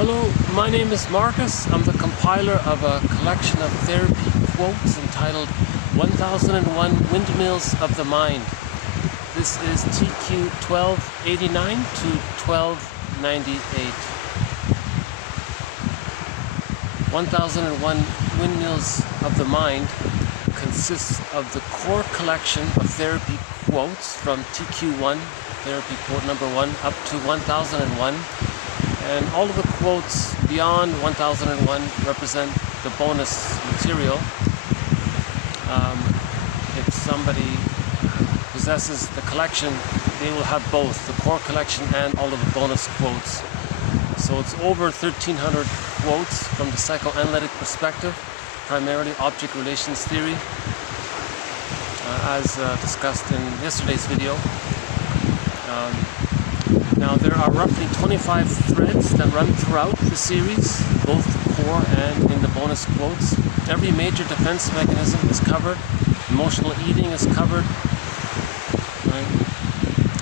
Hello, my name is Marcus. I'm the compiler of a collection of therapy quotes entitled 1001 Windmills of the Mind. This is TQ 1289 to 1298. 1001 Windmills of the Mind consists of the core collection of therapy quotes from TQ1, therapy quote number 1, up to 1001. And all of the quotes beyond 1001 represent the bonus material. If somebody possesses the collection, they will have both the core collection and all of the bonus quotes. So it's over 1,300 quotes from the psychoanalytic perspective, primarily object relations theory, as discussed in yesterday's video. Now there are roughly 25 threads that run throughout the series, both the core and in the bonus quotes. Every major defense mechanism is covered. Emotional eating is covered, right?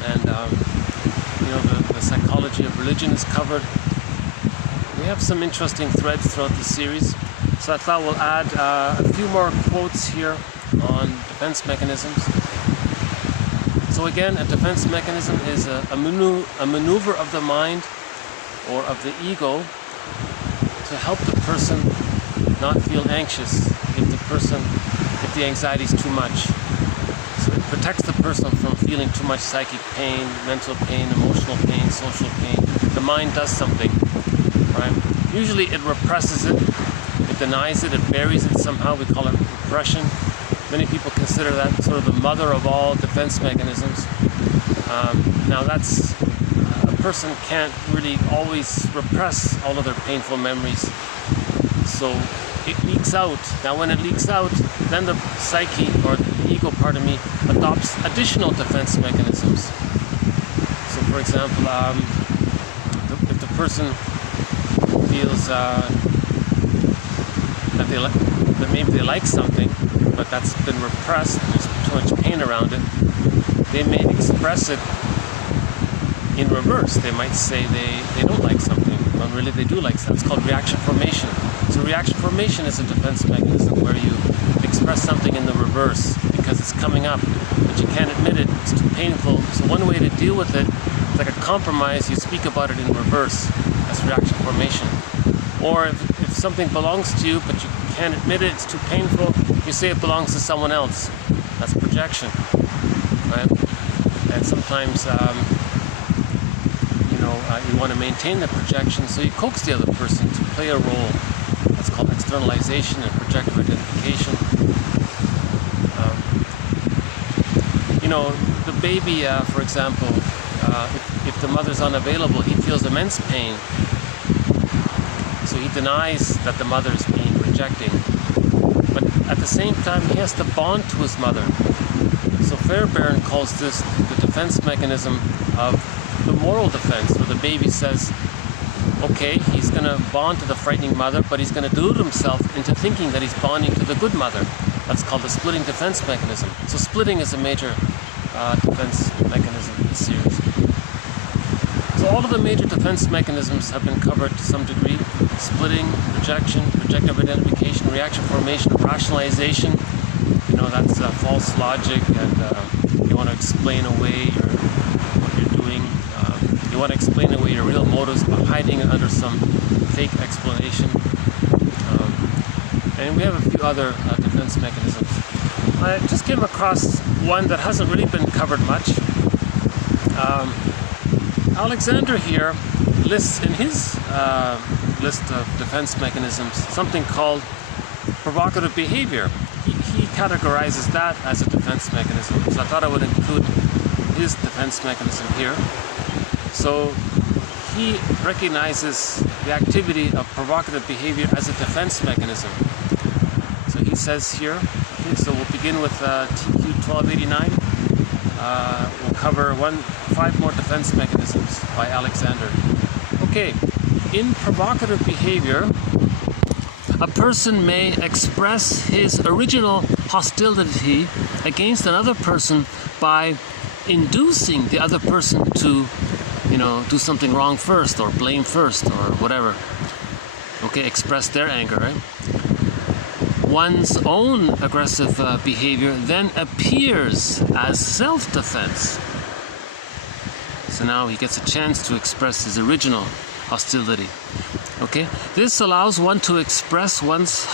And the psychology of religion is covered. We have some interesting threads throughout the series, so I thought we'll add a few more quotes here on defense mechanisms. So again, a defense mechanism is a maneuver of the mind or of the ego to help the person not feel anxious if the anxiety is too much. So it protects the person from feeling too much psychic pain, mental pain, emotional pain, social pain. The mind does something, right? Usually it represses it, it denies it, it buries it somehow. We call it repression. Many people consider that sort of the mother of all defense mechanisms. Now that's, a person can't really always repress all of their painful memories. So it leaks out. Now when it leaks out, then the psyche, or the ego part of me, adopts additional defense mechanisms. So for example, if the person feels that maybe they like something, but that's been repressed, there's too much pain around it, they may express it in reverse. They might say they don't like something, when really they do like something. It's called reaction formation. So reaction formation is a defense mechanism where you express something in the reverse because it's coming up, but you can't admit it, it's too painful. So one way to deal with it, it's like a compromise, you speak about it in reverse. That's reaction formation. Or if something belongs to you, but you can't admit it, it's too painful, you say it belongs to someone else. That's projection, right? And sometimes, you want to maintain the projection, so you coax the other person to play a role. That's called externalization and projective identification. The baby, for example, if the mother's unavailable, he feels immense pain. So he denies that the mother is being rejecting. But at the same time, he has to bond to his mother. So Fairbairn calls this the defense mechanism of the moral defense, where the baby says, okay, he's going to bond to the frightening mother, but he's going to delude himself into thinking that he's bonding to the good mother. That's called the splitting defense mechanism. So splitting is a major defense mechanism in this series. So all of the major defense mechanisms have been covered to some degree. Splitting, projection, projective identification, reaction formation, rationalization. That's false logic, and you want to explain away what you're doing. You want to explain away your real motives by hiding it under some fake explanation. And we have a few other defense mechanisms. I just came across one that hasn't really been covered much. Alexander here lists in his list of defense mechanisms something called provocative behavior. He categorizes that as a defense mechanism, so I thought I would include his defense mechanism here. So he recognizes the activity of provocative behavior as a defense mechanism. So he says here, okay, so we'll begin with TQ 1289. We'll cover 5 more defense mechanisms by Alexander. Okay, in provocative behavior, a person may express his original hostility against another person by inducing the other person to do something wrong first, or blame first, or whatever. Okay, express their anger, right? One's own aggressive behavior then appears as self-defense. So now he gets a chance to express his original hostility. Okay, this allows one to express one's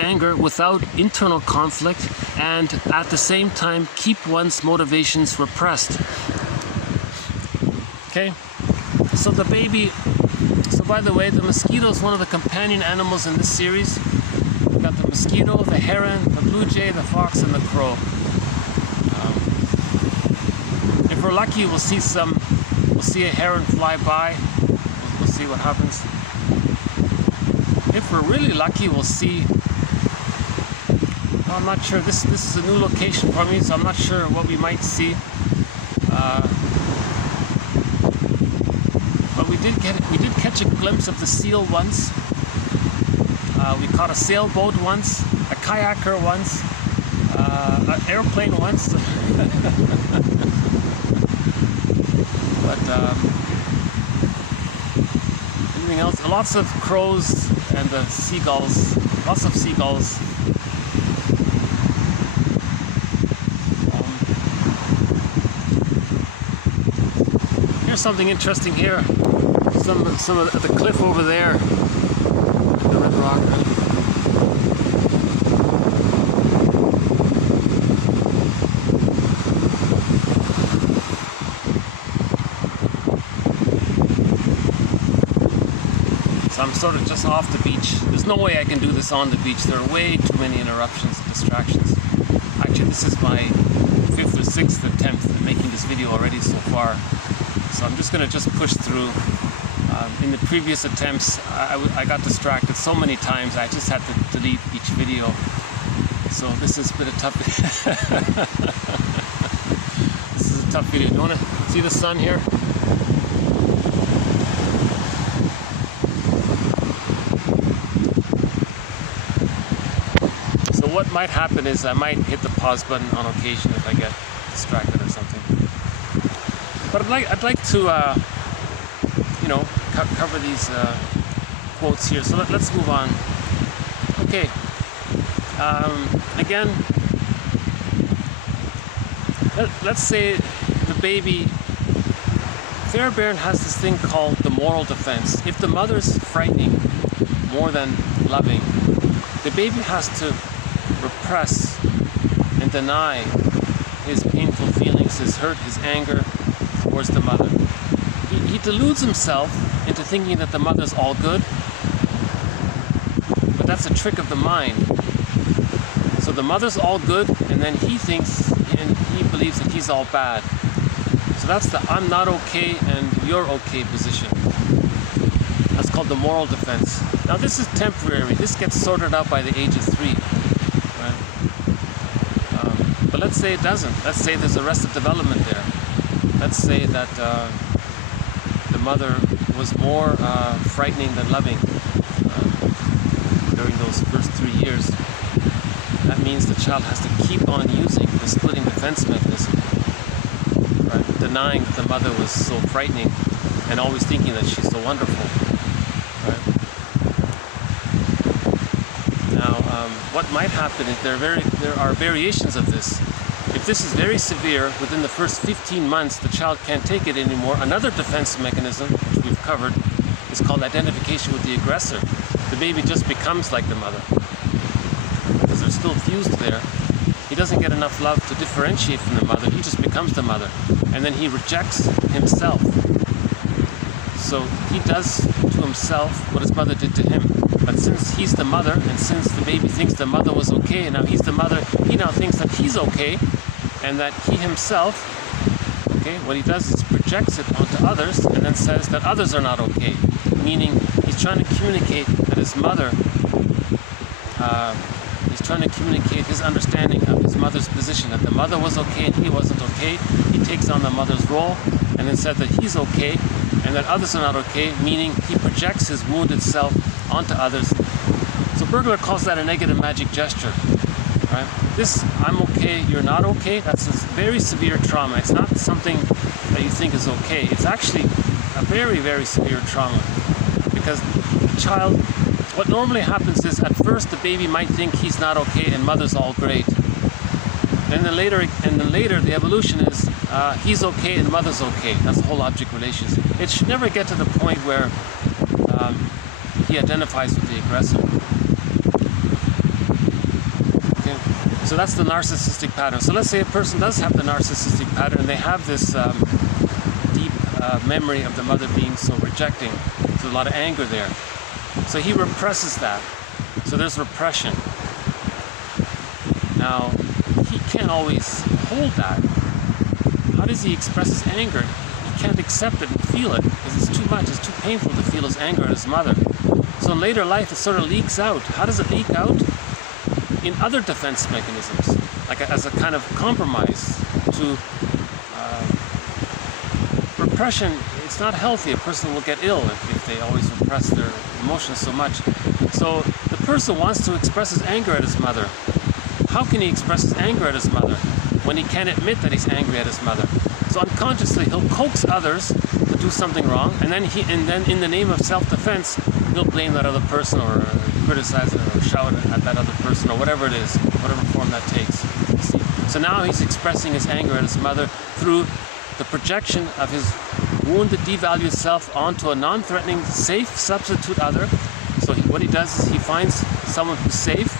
anger without internal conflict, and at the same time keep one's motivations repressed. Okay, so the baby. So by the way, the mosquito is one of the companion animals in this series. We've got the mosquito, the heron, the blue jay, the fox, and the crow. If we're lucky, we'll see a heron fly by. We'll see what happens. If we're really lucky, we'll see. I'm not sure. This is a new location for me, so I'm not sure what we might see. But we did catch a glimpse of the seal once. We caught a sailboat once, a kayaker once, an airplane once. But anything else? Lots of crows and the seagulls. Lots of seagulls. Here's something interesting here. Some of the cliff over there. The red rock. So I'm sort of just off the beach. There's no way I can do this on the beach. There are way too many interruptions and distractions. Actually, this is my 5th or 6th attempt at making this video already so far. So I'm just going to push through. In the previous attempts, I got distracted so many times, I just had to delete each video. So this is a bit of tough. This is a tough video. Do you want to see the sun here? So what might happen is I might hit the pause button on occasion if I get distracted or something. But I'd like to cover these quotes here. So let's move on. Okay. Again, let's say the baby. Fairbairn has this thing called the moral defense. If the mother's frightening more than loving, the baby has to repress and deny his painful feelings, his hurt, his anger towards the mother. He deludes himself into thinking that the mother's all good, but that's a trick of the mind. So the mother's all good, and then he thinks and he believes that he's all bad. So that's the I'm not okay and you're okay position. That's called the moral defense. Now this is temporary. This gets sorted out by the age of 3. Right? But let's say it doesn't. Let's say there's arrested development there. Let's say that the mother was more frightening than loving during those first 3 years. That means the child has to keep on using the splitting defense mechanism, right? Denying that the mother was so frightening and always thinking that she's so wonderful. Right? Now, what might happen is there are variations of this. If this is very severe, within the first 15 months, the child can't take it anymore. Another defense mechanism, which we've covered, is called identification with the aggressor. The baby just becomes like the mother, because they're still fused there. He doesn't get enough love to differentiate from the mother. He just becomes the mother. And then he rejects himself. So he does to himself what his mother did to him. But since he's the mother, and since the baby thinks the mother was okay, and now he's the mother, he now thinks that he's okay, and that he himself, okay, what he does is projects it onto others, and then says that others are not okay. Meaning, he's trying to communicate that his mother, he's trying to communicate his understanding of his mother's position, that the mother was okay and he wasn't okay. He takes on the mother's role, and then said that he's okay, and that others are not okay, meaning he projects his wounded self onto others. So Bergler calls that a negative magic gesture. Right? This, I'm okay, you're not okay, that's a very severe trauma. It's not something that you think is okay. It's actually a very, very severe trauma. Because the child, what normally happens is at first the baby might think he's not okay and mother's all great. And then later the evolution is he's okay and mother's okay. That's the whole object relationship. It should never get to the point where he identifies with the aggressor. Okay, so that's the narcissistic pattern. So let's say a person does have the narcissistic pattern and they have this deep memory of the mother being so rejecting. There's a lot of anger there. So he represses that. So there's repression. Now, he can't always hold that. How does he express his anger? He can't accept it and feel it because it's too much. It's too painful to feel his anger at his mother. So in later life, it sort of leaks out. How does it leak out? In other defense mechanisms, like as a kind of compromise to repression. It's not healthy. A person will get ill if they always repress their emotions so much. So the person wants to express his anger at his mother. How can he express his anger at his mother when he can't admit that he's angry at his mother? So unconsciously he'll coax others to do something wrong, and then in the name of self-defense he'll blame that other person or criticize it or shout at that other person or whatever it is, whatever form that takes. See? So now he's expressing his anger at his mother through the projection of his wounded, devalued self onto a non-threatening, safe substitute other. So what he does is he finds someone who's safe,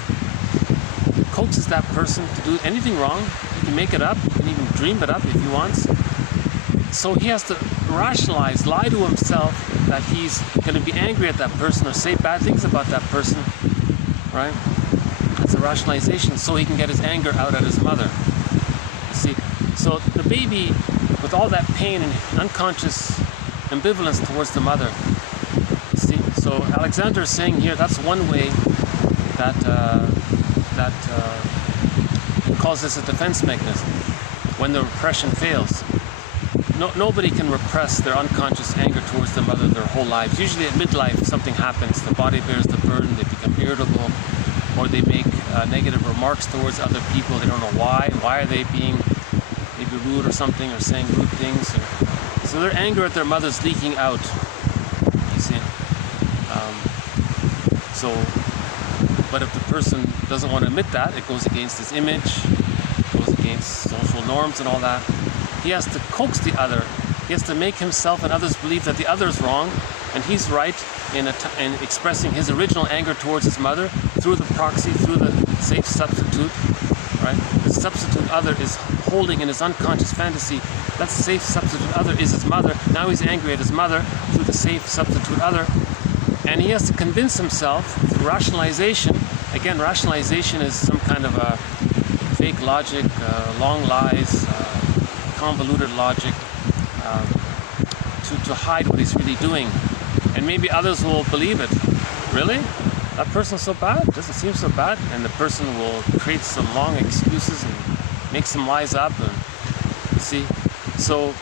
coaxes that person to do anything wrong. He can make it up, he can even dream it up if he wants. So he has to rationalize, lie to himself that he's going to be angry at that person or say bad things about that person, right? That's a rationalization so he can get his anger out at his mother. You see, so the baby, with all that pain and unconscious ambivalence towards the mother, you see, so Alexander is saying here that's one way that calls this a defense mechanism when the repression fails. Nobody can repress their unconscious anger towards the mother their whole lives. Usually at midlife something happens, the body bears the burden, they become irritable, or they make negative remarks towards other people. They don't know why. Why are they being maybe rude or something, or saying rude things? So their anger at their mother's leaking out, you see. But if the person doesn't want to admit that, it goes against his image, it goes against social norms and all that. He has to coax the other. He has to make himself and others believe that the other is wrong and he's right in expressing his original anger towards his mother through the proxy, through the safe substitute, right? The substitute other is holding in his unconscious fantasy that safe substitute other is his mother. Now he's angry at his mother through the safe substitute other. And he has to convince himself through rationalization. Again, rationalization is some kind of a fake logic, long lies, convoluted logic, to hide what he's really doing. And maybe others will believe it. Really? That person's so bad? Doesn't seem so bad? And the person will create some long excuses and make some lies up. And, you see? So,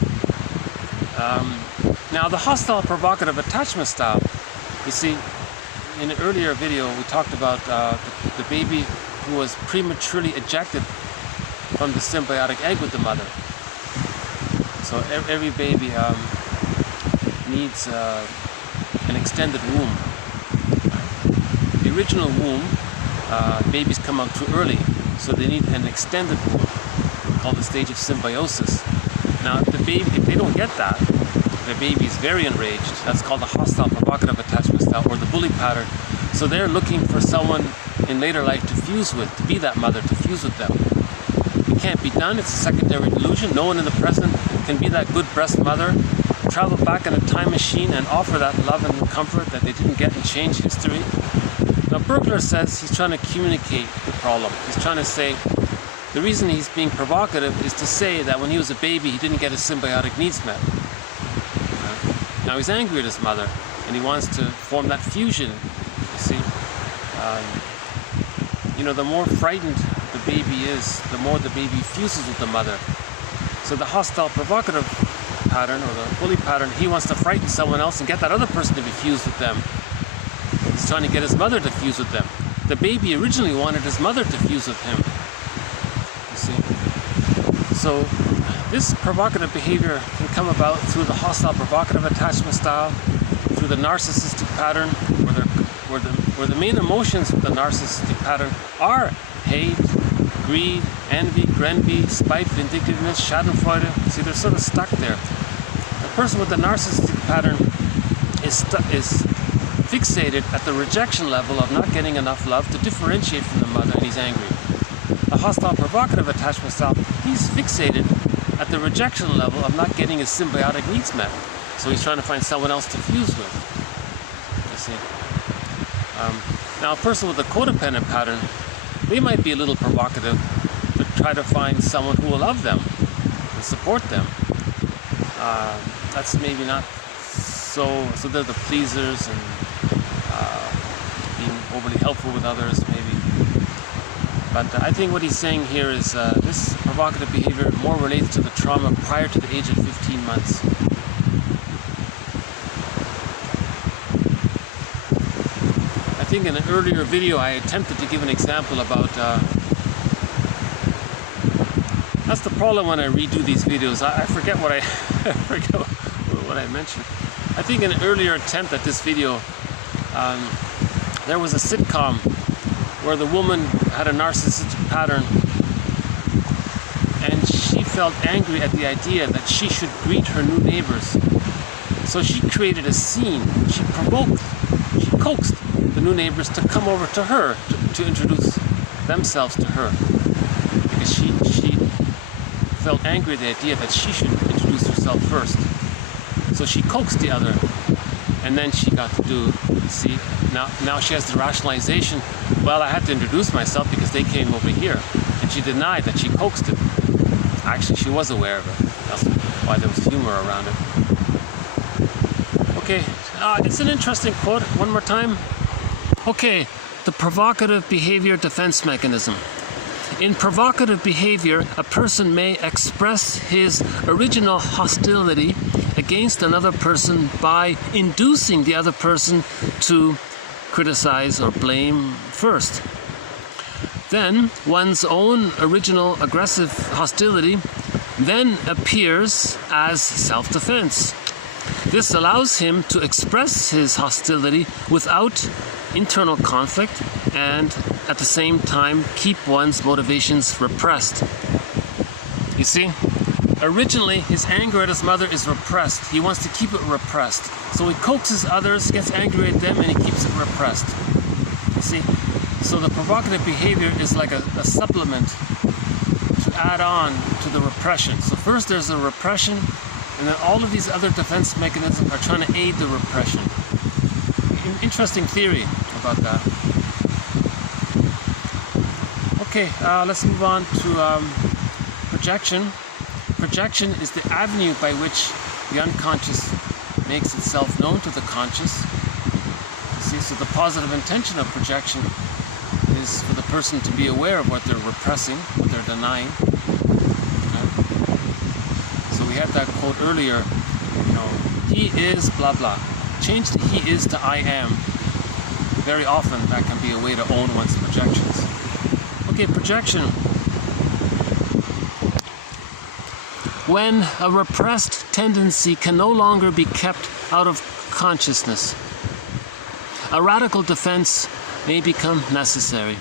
now the hostile provocative attachment style. You see, in an earlier video we talked about the baby who was prematurely ejected from the symbiotic egg with the mother. So every baby needs an extended womb. The original womb, babies come out too early, so they need an extended womb called the stage of symbiosis. Now, if they don't get that, the baby is very enraged. That's called the hostile provocative attachment style, or the bully pattern. So they're looking for someone in later life to fuse with, to be that mother, to fuse with them. It can't be done. It's a secondary delusion. No one in the present can be that good breast mother, travel back in a time machine and offer that love and comfort that they didn't get and change history. Now, Bergler says he's trying to communicate the problem. He's trying to say the reason he's being provocative is to say that when he was a baby, he didn't get his symbiotic needs met. Now he's angry at his mother, and he wants to form that fusion. You see, the more frightened the baby is, the more the baby fuses with the mother. So the hostile provocative pattern, or the bully pattern, he wants to frighten someone else and get that other person to be fused with them. He's trying to get his mother to fuse with them. The baby originally wanted his mother to fuse with him. You see, so This provocative behavior can come about through the hostile provocative attachment style, through the narcissistic pattern, where the main emotions of the narcissistic pattern are hate, greed, envy, grenby, spite, vindictiveness, schadenfreude. See, they're sort of stuck there. The person with the narcissistic pattern is fixated at the rejection level of not getting enough love to differentiate from the mother, and he's angry. The hostile provocative attachment style, he's fixated at the rejection level of not getting his symbiotic needs met. So he's trying to find someone else to fuse with. You see. Now a person with a codependent pattern, they might be a little provocative to try to find someone who will love them and support them. That's maybe not so they're the pleasers and being overly helpful with others maybe. But I think what he's saying here is this provocative behavior more relates to the trauma prior to the age of 15 months. I think in an earlier video I attempted to give an example about that's the problem when I redo these videos. I forget what I forget what I mentioned. I think in an earlier attempt at this video there was a sitcom where the woman had a narcissistic pattern and she felt angry at the idea that she should greet her new neighbors. So she created a scene. She coaxed the new neighbors to come over to her to introduce themselves to her, because she felt angry at the idea that she should introduce herself first. So she coaxed the other, and then she got to do, see, now she has the rationalization, well, I had to introduce myself because they came over here. And she denied that she coaxed it. Actually, she was aware of it. That's why there was humor around it. Okay, it's an interesting quote. One more time. Okay, the provocative behavior defense mechanism. In provocative behavior, a person may express his original hostility against another person by inducing the other person to criticize or blame first. Then one's own original aggressive hostility then appears as self-defense. This allows him to express his hostility without internal conflict and at the same time keep one's motivations repressed. You see, originally his anger at his mother is repressed. He wants to keep it repressed. So he coaxes others, gets angry at them, and he keeps it repressed. You see, so the provocative behavior is like a supplement to add on to the repression. So first there's the repression, and then all of these other defense mechanisms are trying to aid the repression. Interesting theory about that. Okay, let's move on to projection. Projection is the avenue by which the unconscious makes itself known to the conscious. You see, so the positive intention of projection is for the person to be aware of what they're repressing, what they're denying. Okay. So we had that quote earlier, you know, he is blah blah. Change the he is to I am. Very often that can be a way to own one's projections. Okay, projection. When a repressed tendency can no longer be kept out of consciousness, a radical defense may become necessary.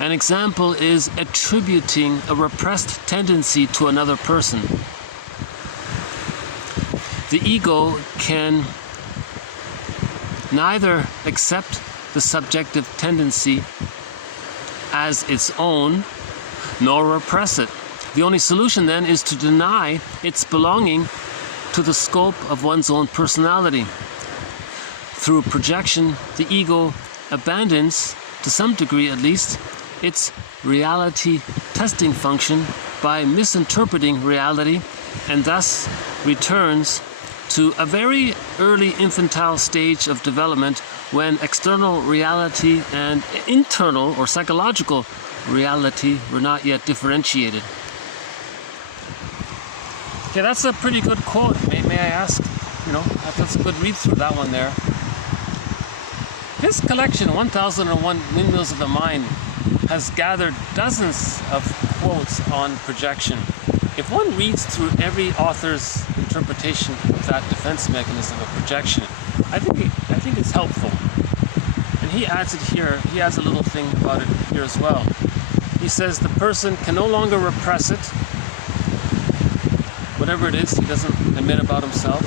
An example is attributing a repressed tendency to another person. The ego can neither accept the subjective tendency as its own, nor repress it. The only solution then is to deny its belonging to the scope of one's own personality. Through projection, the ego abandons, to some degree at least, its reality testing function by misinterpreting reality, and thus returns to a very early infantile stage of development when external reality and internal or psychological reality were not yet differentiated. Okay, that's a pretty good quote, may I ask? You know, that's a good read through that one there. His collection, 1001 Windmills of the Mind, has gathered dozens of quotes on projection. if one reads through every author's interpretation of that defense mechanism of projection, I think it's helpful. And he adds it here. He adds a little thing about it here as well. He says the person can no longer repress it, whatever it is he doesn't admit about himself.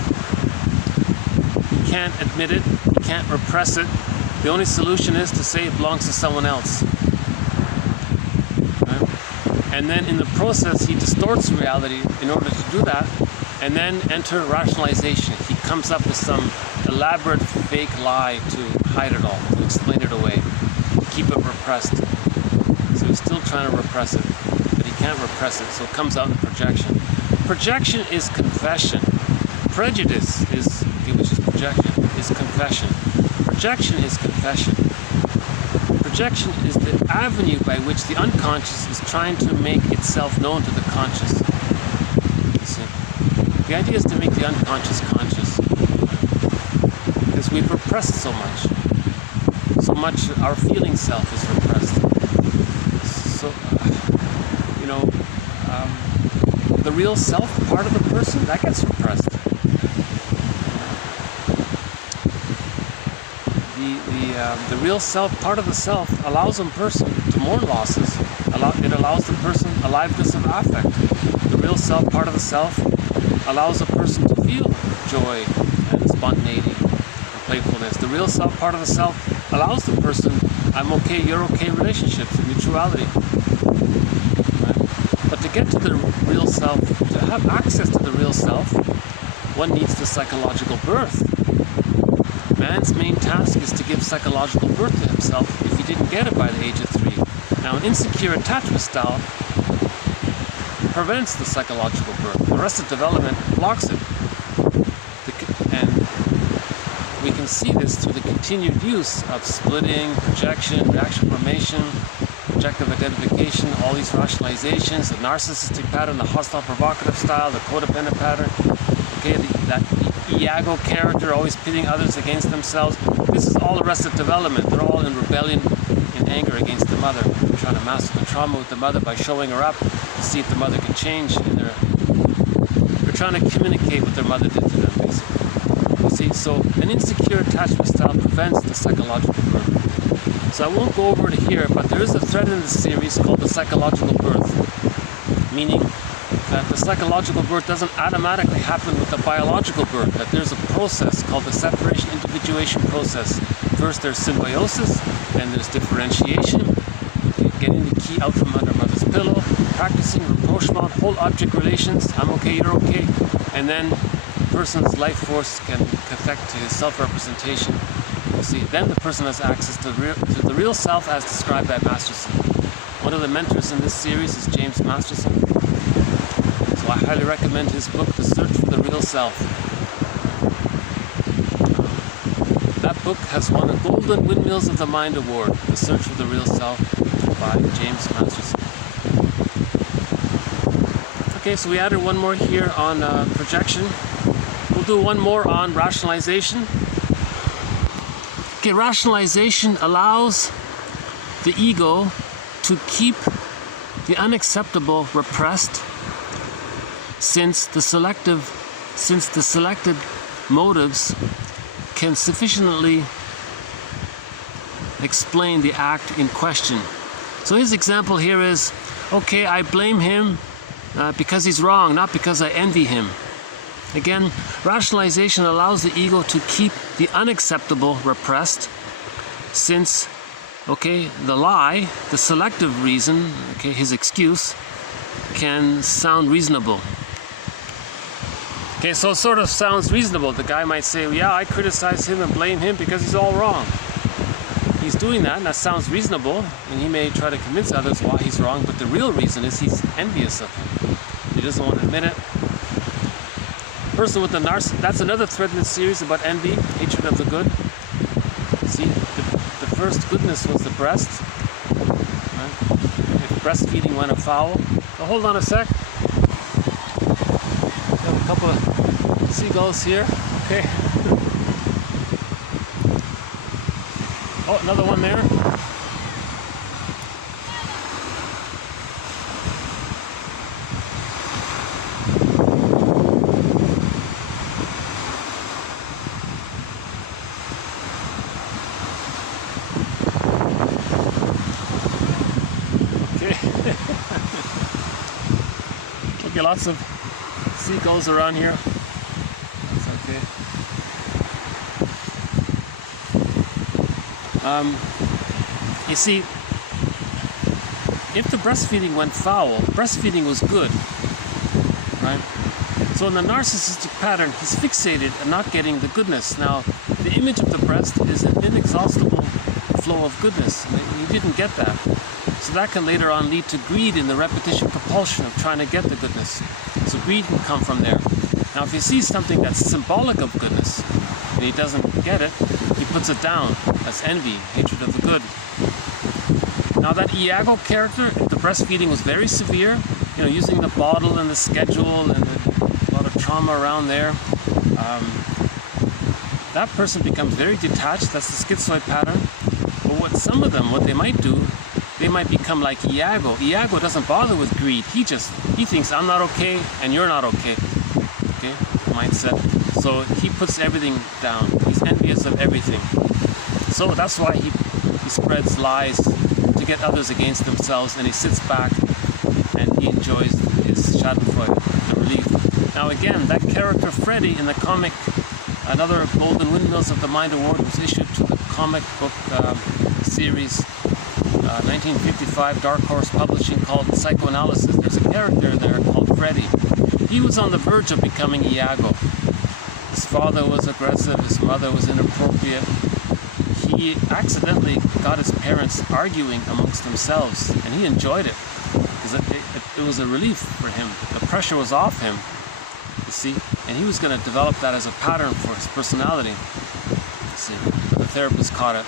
He can't admit it. He can't repress it. The only solution is to say it belongs to someone else. Right? And then in the process, he distorts reality in order to do that, and then enter rationalization. He comes up with some elaborate fake lie to hide it all, to explain it away, keep it repressed. So he's still trying to repress it, but he can't repress it, so it comes out in projection. Projection is confession. Prejudice is, which is projection, is confession. Projection is confession. Projection is the avenue by which the unconscious is trying to make itself known to the conscious. You see? The idea is to make the unconscious conscious. Because we've repressed so much. So much our feeling self is repressed. So, the real self part of the person, that gets repressed. The real self part of the self allows a person to mourn losses. It allows the person aliveness of affect. The real self part of the self allows a person to feel joy and spontaneity and playfulness. The real self part of the self allows the person, I'm okay, you're okay relationships, mutuality. Right? But to get to the real self, to have access to the real self, one needs the psychological birth. Man's main task is to give psychological birth to himself if he didn't get it by the age of 3. Now, an insecure attachment style prevents the psychological birth. The arrested development blocks it. And we can see this through the continued use of splitting, projection, reaction formation, objective identification, all these rationalizations, the narcissistic pattern, the hostile provocative style, the codependent pattern, okay, that Iago character, always pitting others against themselves. This is all arrested development. They're all in rebellion, in anger against the mother. They're trying to master the trauma with the mother by showing her up to see if the mother can change. And they're trying to communicate what their mother did to them, basically. You see, so an insecure attachment style prevents the psychological birth. So I won't go over it here, but there is a thread in this series called the psychological birth, meaning that the psychological birth doesn't automatically happen with the biological birth, that there's a process called the separation individuation process. First there's symbiosis, then there's differentiation, getting the key out from under mother's pillow, practicing rapprochement, whole object relations, I'm okay, you're okay, and then the person's life force can affect to his self-representation. You see, then the person has access to the real self as described by Masterson. One of the mentors in this series is James Masterson. So I highly recommend his book, The Search for the Real Self. That book has won a Golden Windmills of the Mind Award, The Search for the Real Self by James Masterson. Okay, so we added one more here on projection. We'll do one more on rationalization. Okay, rationalization allows the ego to keep the unacceptable repressed, since the selected motives can sufficiently explain the act in question. So his example here is, okay, I blame him because he's wrong, not because I envy him. Again, rationalization allows the ego to keep the unacceptable repressed, since, okay, the lie, the selective reason, okay, his excuse, can sound reasonable. Okay, so it sort of sounds reasonable. The guy might say, well, yeah, I criticize him and blame him because he's all wrong. He's doing that, and that sounds reasonable, and he may try to convince others why he's wrong, but the real reason is he's envious of him. He doesn't want to admit it. Person with the that's another thread in the series about envy, hatred of the good. See, the first goodness was the breast. Right? If breastfeeding went afoul. So hold on a sec. We have a couple of seagulls here. Okay. Oh, another one there. Okay, lots of seagulls around here. That's okay. You see, if the breastfeeding went foul, breastfeeding was good, right? So in the narcissistic pattern, he's fixated on not getting the goodness. Now, the image of the breast is an inexhaustible flow of goodness. He didn't get that. So that can later on lead to greed in the repetition compulsion of trying to get the goodness. So greed can come from there. Now, if he sees something that's symbolic of goodness, and he doesn't get it, he puts it down. That's envy, hatred of the good. Now that Iago character, if the breastfeeding was very severe, using the bottle and the schedule and a lot of trauma around there, that person becomes very detached. That's the schizoid pattern. But what they might do, they might become like Iago. Iago doesn't bother with greed. He thinks I'm not okay and you're not okay. Okay, mindset. So he puts everything down. He's envious of everything. So that's why he spreads lies to get others against themselves, and he sits back and he enjoys his schadenfreude, the relief. Now again, that character Freddy in the comic, another Golden Windmills of the Mind Award was issued to the comic book series 1955 Dark Horse Publishing called Psychoanalysis. There's a character there called Freddy. He was on the verge of becoming Iago. His father was aggressive, his mother was inappropriate. He accidentally got his parents arguing amongst themselves, and he enjoyed it. It was a relief for him. The pressure was off him, you see, and he was going to develop that as a pattern for his personality. You see, but the therapist caught it.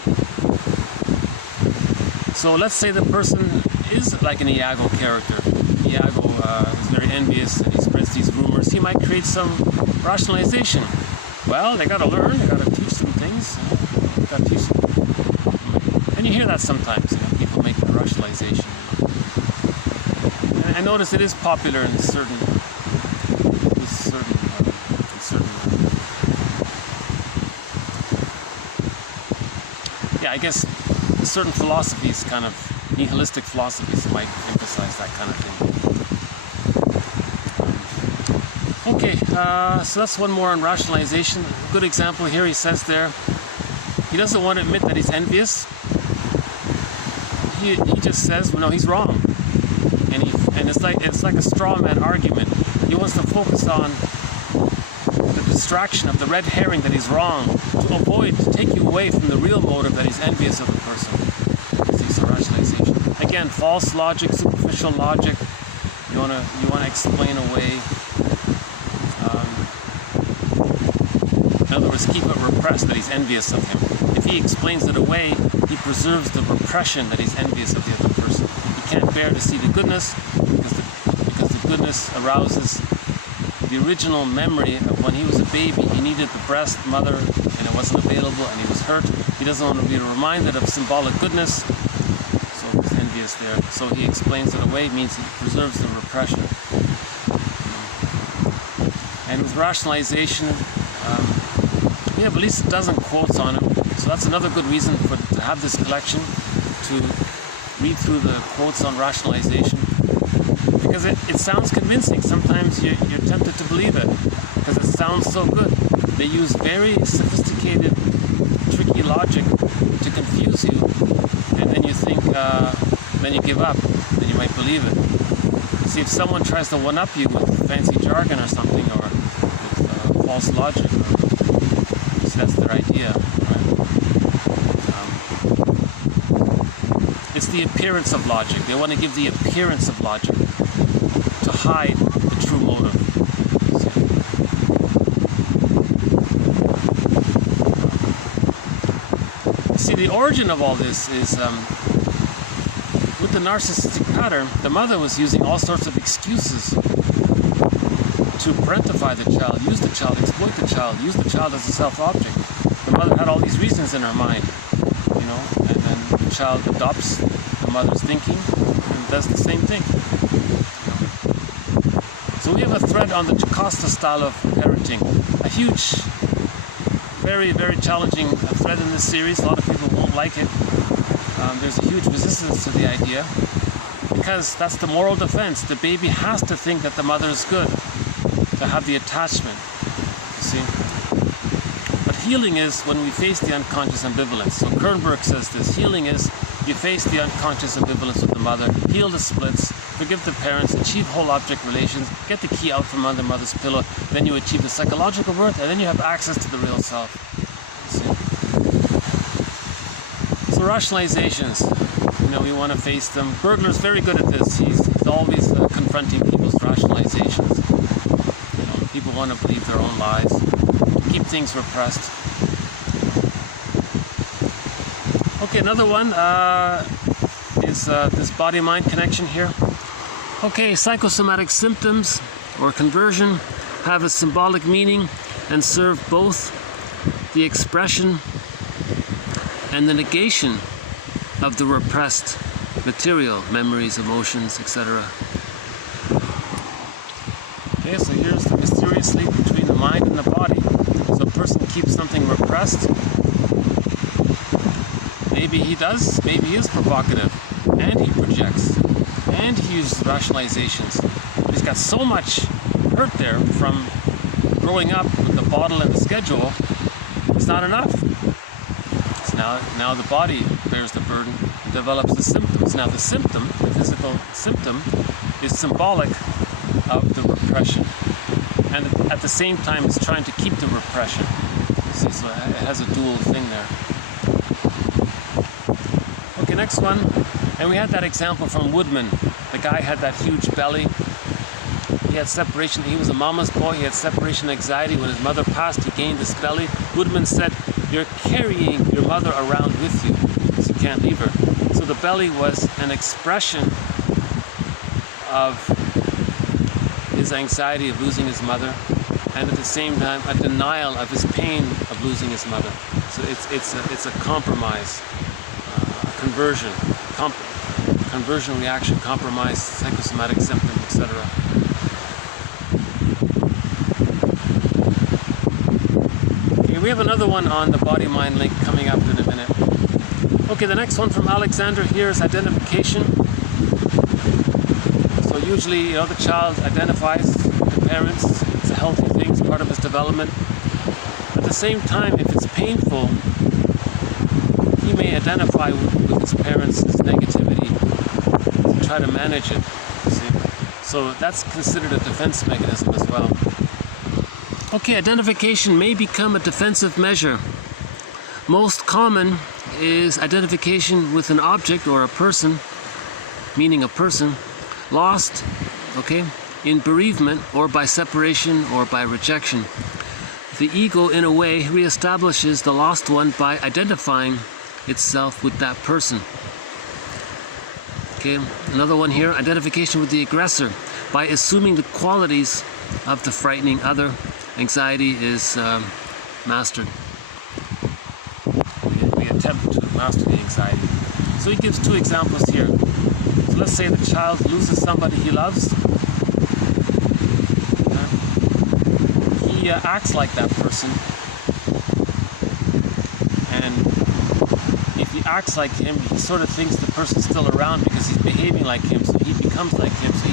So let's say the person is like an Iago character. Iago is very envious and he spreads these rumors. He might create some rationalization. Well, they got to learn, they got to teach some things. And you hear that sometimes, people make the rationalization. And I notice it is popular in certain I guess certain philosophies, kind of nihilistic philosophies, might emphasize that kind of thing. Okay, so that's one more on rationalization. A good example here, he says there, he doesn't want to admit that he's envious. He just says, well, no, he's wrong. And it's like a straw man argument. He wants to focus on the distraction of the red herring that he's wrong, to take you away from the real motive that he's envious of the person. See, so rationalization. Again, false logic, superficial logic. You wanna explain away. In other words, keep it repressed that he's envious of him. If he explains it away, he preserves the repression that he's envious of the other person. He can't bear to see the goodness because the goodness arouses the original memory of when he was a baby. He needed the breast mother and it wasn't available and he was hurt. He doesn't want to be reminded of symbolic goodness, so he's envious there. So he explains it away, means he preserves the repression. And with rationalization, we have at least a dozen quotes on him. So that's another good reason to have this collection, to read through the quotes on rationalization. Because it sounds convincing. Sometimes you're tempted to believe it, because it sounds so good. They use very sophisticated, tricky logic to confuse you, and then you think, then you give up, then you might believe it. See, if someone tries to one-up you with fancy jargon or something, or with false logic, that's their idea, right? It's the appearance of logic. They want to give the appearance of logic to hide the true motive. See, the origin of all this is with the narcissistic pattern. The mother was using all sorts of excuses to parentify the child, use the child, exploit the child, use the child as a self-object. The mother had all these reasons in her mind, and then the child adopts the mother's thinking and does the same thing. So we have a thread on the Jocasta style of parenting, a huge, very, very challenging thread in this series. A lot of people won't like it. There's a huge resistance to the idea, because that's the moral defense. The baby has to think that the mother is good, to have the attachment, you see. But healing is when we face the unconscious ambivalence. So Kernberg says this, healing is you face the unconscious ambivalence with the mother, heal the splits, forgive the parents, achieve whole object relations, get the key out from under mother's pillow, then you achieve the psychological birth, and then you have access to the real self. So rationalizations, we want to face them. Bergler's very good at this. He's always confronting people's rationalizations. People want to believe their own lies, keep things repressed. Okay, another one is this body-mind connection here. Okay, psychosomatic symptoms or conversion have a symbolic meaning and serve both the expression and the negation of the repressed material, memories, emotions, etc. Okay, so here's the mysterious link between the mind and the body. So a person keeps something repressed. Maybe he does, maybe he is provocative, and he projects, and he uses rationalizations. But he's got so much hurt there from growing up with the bottle and the schedule, it's not enough. So now the body bears the burden, develops the symptoms. Now the symptom, the physical symptom, is symbolic of the repression. And at the same time, it's trying to keep the repression. See, so it has a dual thing there. Okay, next one. And we had that example from Woodman. The guy had that huge belly. He had separation. He was a mama's boy. He had separation anxiety. When his mother passed, he gained this belly. Woodman said, you're carrying your mother around with you because you can't leave her. So the belly was an expression of his anxiety of losing his mother, and at the same time a denial of his pain of losing his mother. So it's a compromise, conversion, conversion reaction, compromise, psychosomatic symptom, etc. Okay, we have another one on the body-mind link coming up in a minute. Okay, the next one from Alexander here is identification. So usually, the child identifies with the parents. It's a healthy thing, it's part of his development. At the same time, if it's painful, he may identify with his parents' negativity and try to manage it. See? So that's considered a defense mechanism as well. Okay, identification may become a defensive measure. Most common is identification with an object or a person, meaning a person, lost, okay, in bereavement or by separation or by rejection. The ego, in a way, reestablishes the lost one by identifying itself with that person. Okay, another one here, identification with the aggressor by assuming the qualities of the frightening other. Anxiety is mastered. We attempt to master the anxiety. So he gives two examples here. So let's say the child loses somebody he loves. He acts like that person. And if he acts like him, he sort of thinks the person's still around because he's behaving like him, so he becomes like him. So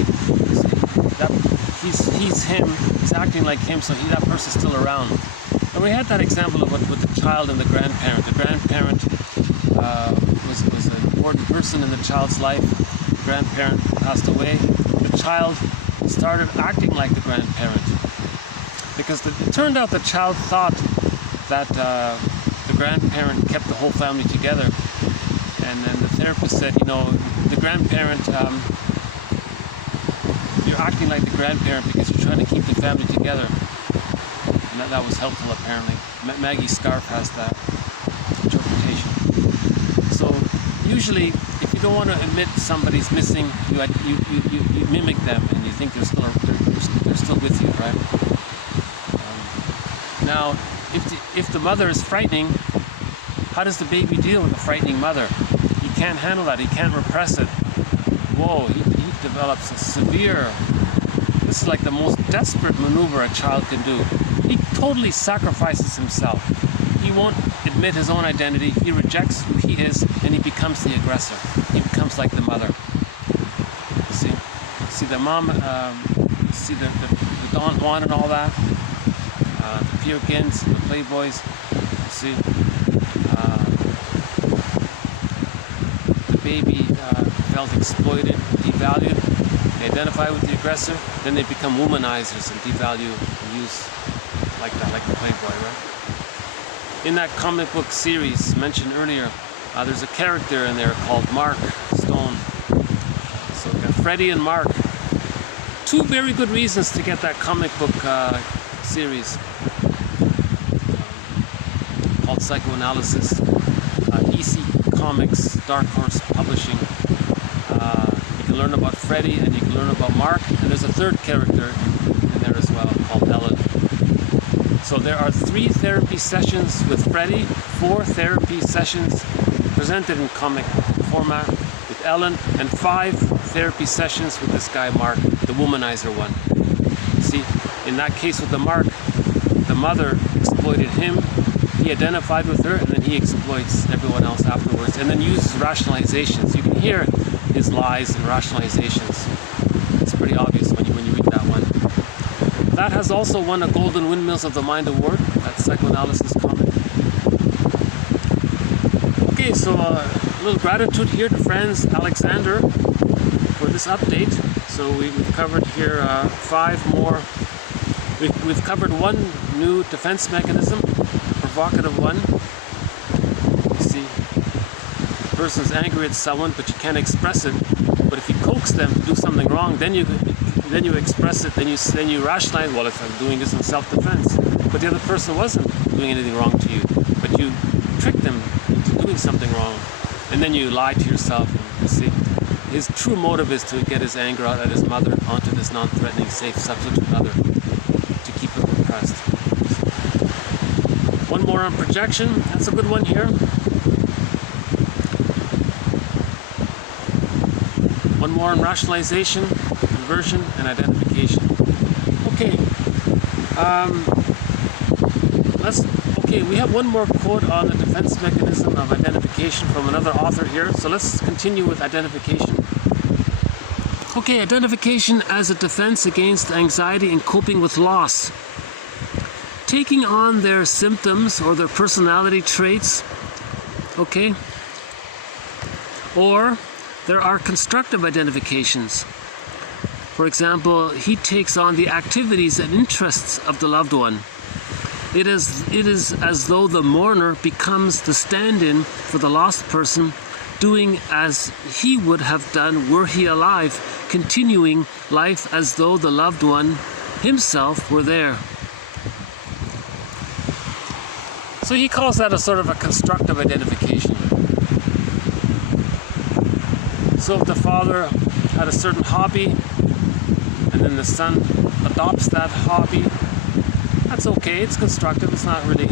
he's him, he's acting like him, so that person's still around. And we had that example of with the child and the grandparent. The grandparent was an important person in the child's life. The grandparent passed away. The child started acting like the grandparent. Because it turned out the child thought that the grandparent kept the whole family together. And then the therapist said, the grandparent, you're acting like the grandparent because you're trying to keep the family together. And that was helpful, apparently. Maggie Scarf has that interpretation. So usually, if you don't want to admit somebody's missing, you mimic them and you think they're still with you, right? Now, if the mother is frightening, how does the baby deal with a frightening mother? He can't handle that. He can't repress it. Whoa, he develops a severe. This is like the most desperate maneuver a child can do. He totally sacrifices himself. He won't admit his own identity. He rejects who he is, and he becomes the aggressor. He becomes like the mother. See the mom, see the Don Juan and all that, the Peer Gynt, the Playboys, see, the baby felt exploited, devalued, they identify with the aggressor, then they become womanizers and devalue and use like that, like the Playboy, right? In that comic book series mentioned earlier, there's a character in there called Mark Stone. So we got Freddie and Mark. Two very good reasons to get that comic book series called Psychoanalysis. EC Comics, Dark Horse Publishing. You can learn about Freddie and you can learn about Mark. And there's a third character in there as well called Ellen. So there are 3 therapy sessions with Freddie, 4 therapy sessions presented in comic format with Ellen, and 5 therapy sessions with this guy Mark, the womanizer one. See, in that case with the Mark, the mother exploited him, he identified with her, and then he exploits everyone else afterwards, and then uses rationalizations. You can hear his lies and rationalizations. It's pretty obvious when you read that one. That has also won a Golden Windmills of the Mind Award, that psychoanalysis comic. Okay, so a little gratitude here to friends Alexander for this update. So we've covered here 5 more. We've covered 1 new defense mechanism, provocative one. You see, the person's angry at someone, but you can't express it. But if you coax them to do something wrong, then you express it, then you rationalize, well, if I'm doing this in self-defense. But the other person wasn't doing anything wrong to you, but you tricked them into doing something wrong, and then you lie to yourself. You see, his true motive is to get his anger out at his mother onto this non-threatening, safe substitute mother to keep it repressed. One more on projection. That's a good one here. One more on rationalization, conversion, and identification. Okay. We have one more quote on the defense mechanism of identification from another author here. So let's continue with identification. Okay, identification as a defense against anxiety and coping with loss. Taking on their symptoms or their personality traits, okay? Or there are constructive identifications. For example, he takes on the activities and interests of the loved one. It is as though the mourner becomes the stand-in for the lost person, doing as he would have done were he alive, continuing life as though the loved one himself were there. So he calls that a sort of a constructive identification. So if the father had a certain hobby, and then the son adopts that hobby, that's okay, it's constructive, it's not really...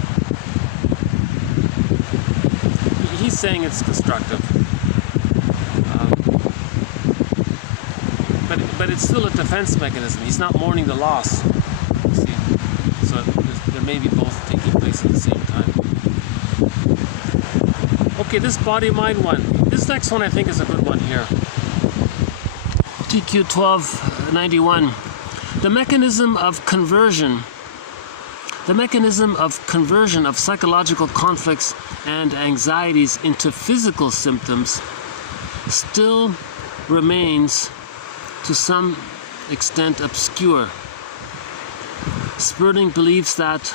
He's saying it's constructive. But it's still a defense mechanism. He's not mourning the loss. See? So there may be both taking place at the same time. Okay, this body-mind one. This next one I think is a good one here. TQ 1291. The mechanism of conversion. The mechanism of conversion of psychological conflicts and anxieties into physical symptoms still remains to some extent obscure. Sperling believes that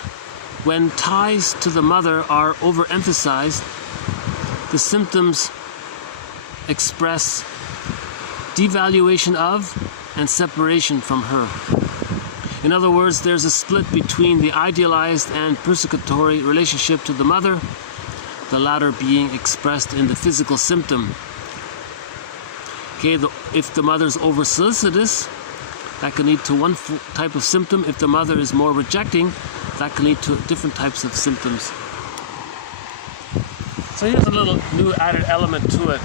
when ties to the mother are overemphasized, the symptoms express devaluation of and separation from her. In other words, there's a split between the idealized and persecutory relationship to the mother, the latter being expressed in the physical symptom. Okay, if the mother's over-solicitous, that can lead to one type of symptom. If the mother is more rejecting, that can lead to different types of symptoms. So here's a little new added element to it.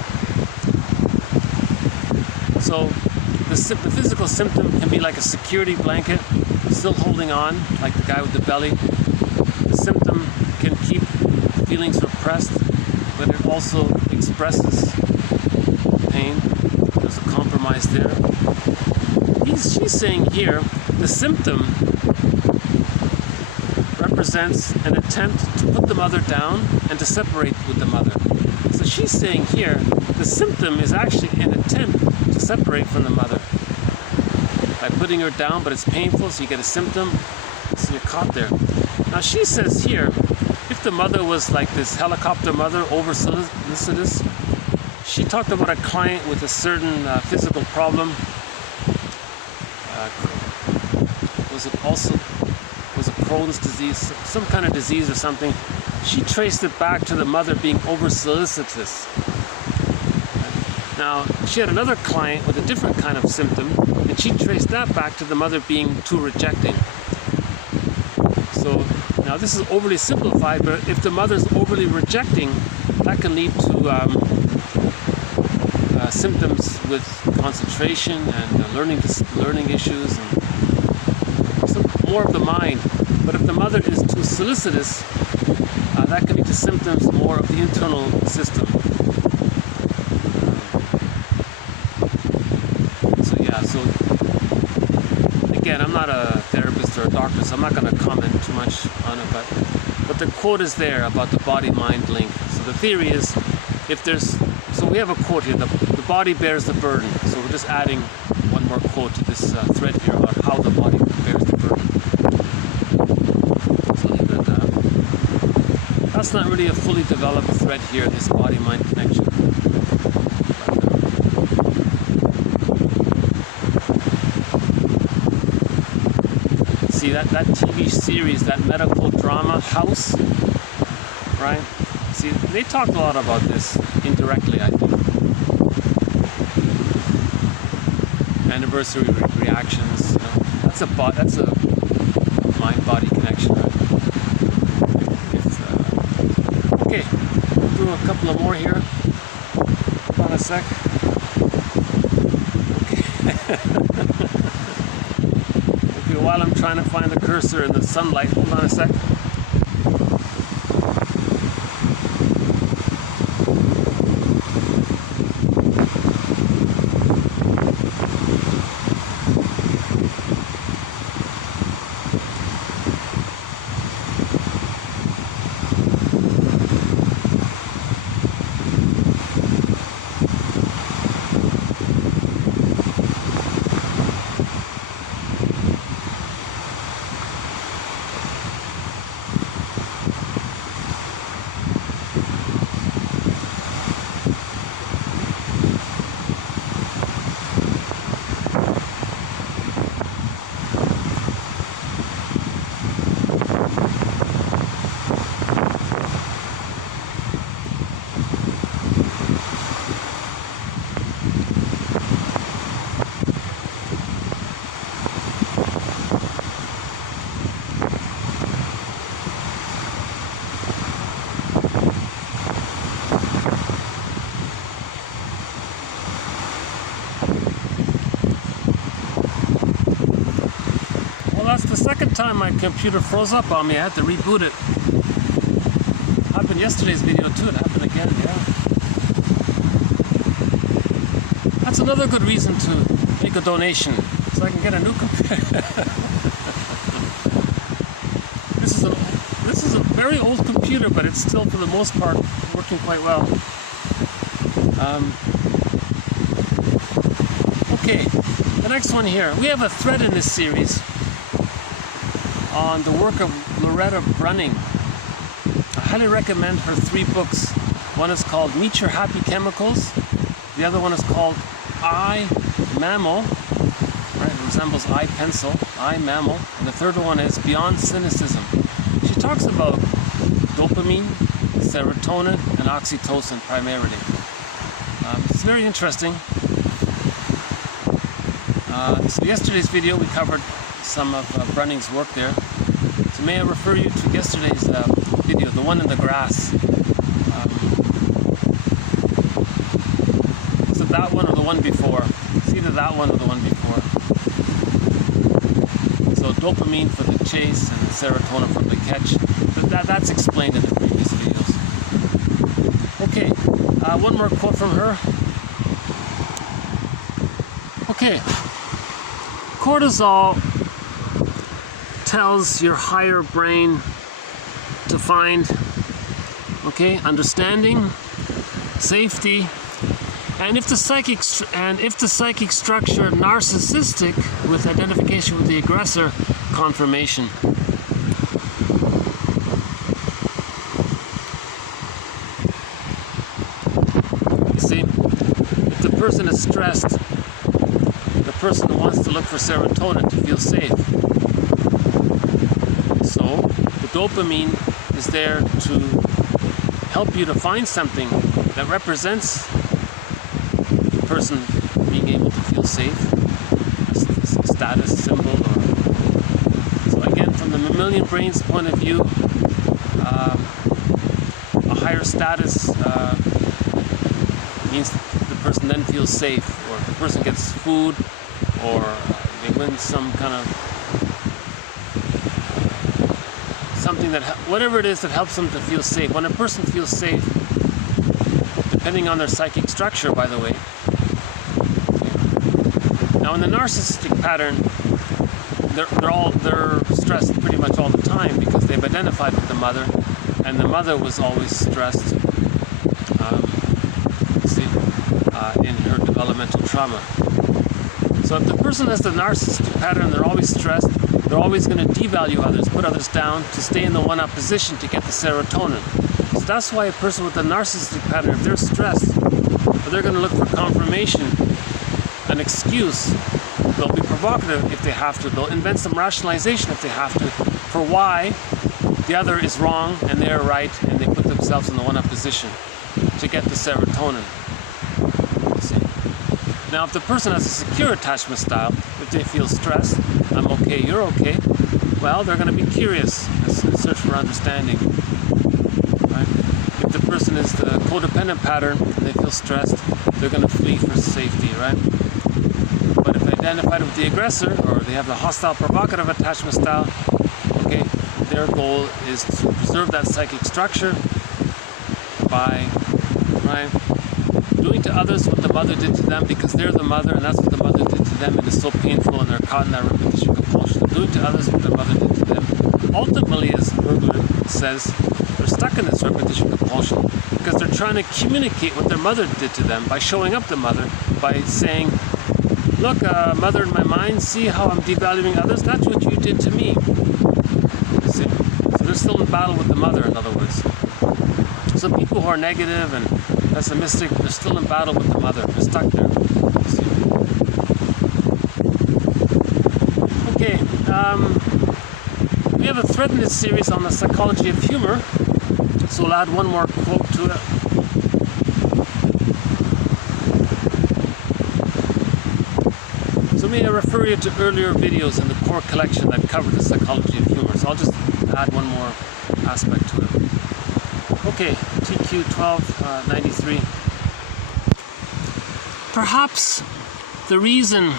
So the physical symptom can be like a security blanket, still holding on, like the guy with the belly. The symptom can keep feelings repressed, but it also expresses pain. There's a compromise compromise there. She's saying here, the symptom represents an attempt to put the mother down and to separate with the mother. So she's saying here, the symptom is actually an attempt to separate from the mother by putting her down, but it's painful, so you get a symptom, so you're caught there. Now she says here, if the mother was like this helicopter mother, over solicitous, she talked about a client with a certain physical problem. Was it Crohn's disease, some kind of disease or something? She traced it back to the mother being over solicitous. Now, she had another client with a different kind of symptom, and she traced that back to the mother being too rejecting. So, now this is overly simplified, but if the mother's overly rejecting, that can lead to symptoms with concentration and learning issues, and more of the mind. But if the mother is too solicitous, that can lead to symptoms more of the internal system. So again, I'm not a therapist or a doctor, so I'm not going to comment too much on it, but the quote is there about the body-mind link. So the theory is, so we have a quote here, the body bears the burden. So we're just adding one more quote to this thread here about how the body bears the burden. So leave it at that. That's not really a fully developed thread here, this body-mind connection. See that TV series, that medical drama House, right? See, they talked a lot about this indirectly, I think. Anniversary reactions, you know, that's a mind-body connection, right? Okay, we'll do a couple of more here. Hold on a sec. Okay, while I'm trying to find the cursor in the sunlight, hold on a sec. That's the second time my computer froze up on me. I had to reboot it. Happened yesterday's video too. It happened again, yeah. That's another good reason to make a donation, so I can get a new computer. This is a very old computer, but it's still, for the most part, working quite well. Okay, the next one here. We have a thread in this series on the work of Loretta Brunning. I highly recommend her 3 books. One is called Meet Your Happy Chemicals. The other one is called I Mammal, right? It resembles I Pencil, I Mammal. And the third one is Beyond Cynicism. She talks about dopamine, serotonin, and oxytocin primarily. It's very interesting. So yesterday's video we covered some of Brunning's work there. So may I refer you to yesterday's video, the one in the grass. Was it that one or the one before? It's either that one or the one before. So dopamine for the chase and serotonin for the catch. But that's explained in the previous videos. Okay, one more quote from her. Okay, cortisol tells your higher brain to find, okay, understanding, safety, and if the psychic structure narcissistic, with identification with the aggressor, confirmation. You see, if the person is stressed, the person wants to look for serotonin to feel safe. So the dopamine is there to help you to find something that represents the person being able to feel safe, a status symbol. So again, from the mammalian brain's point of view, a higher status means the person then feels safe, or if the person gets food, or they win some kind of something that, whatever it is that helps them to feel safe. When a person feels safe, depending on their psychic structure, by the way. Now in the narcissistic pattern, they're stressed pretty much all the time because they've identified with the mother, and the mother was always stressed in her developmental trauma. So if the person has the narcissistic pattern, they're always stressed, they're always going to devalue others, put others down to stay in the one-up position to get the serotonin. So that's why a person with the narcissistic pattern, if they're stressed, they're going to look for confirmation, an excuse. They'll be provocative if they have to. They'll invent some rationalization if they have to for why the other is wrong and they're right, and they put themselves in the one-up position to get the serotonin. Now, if the person has a secure attachment style, if they feel stressed, I'm okay, you're okay, well, they're going to be curious and search for understanding. Right? If the person is the codependent pattern and they feel stressed, they're going to flee for safety, right? But if they identified with the aggressor, or they have the hostile provocative attachment style, okay, their goal is to preserve that psychic structure by, right, doing to others what the mother did to them, because they're the mother and that's what the mother did to them, and it's so painful and they're caught in that repetition compulsion. Doing to others what the mother did to them. Ultimately, as Berger says, they're stuck in this repetition compulsion because they're trying to communicate what their mother did to them by showing up the mother, by saying, look, mother in my mind, see how I'm devaluing others? That's what you did to me. See? So they're still in battle with the mother, in other words. So people who are negative and pessimistic, they're still in battle with the mother. They're stuck there. Okay, we have a thread in this series on the psychology of humor, so I'll add one more quote to it. So may I refer you to earlier videos in the core collection that cover the psychology of humor, so I'll just add one more aspect to it. Okay, TQ 1293. Perhaps the reason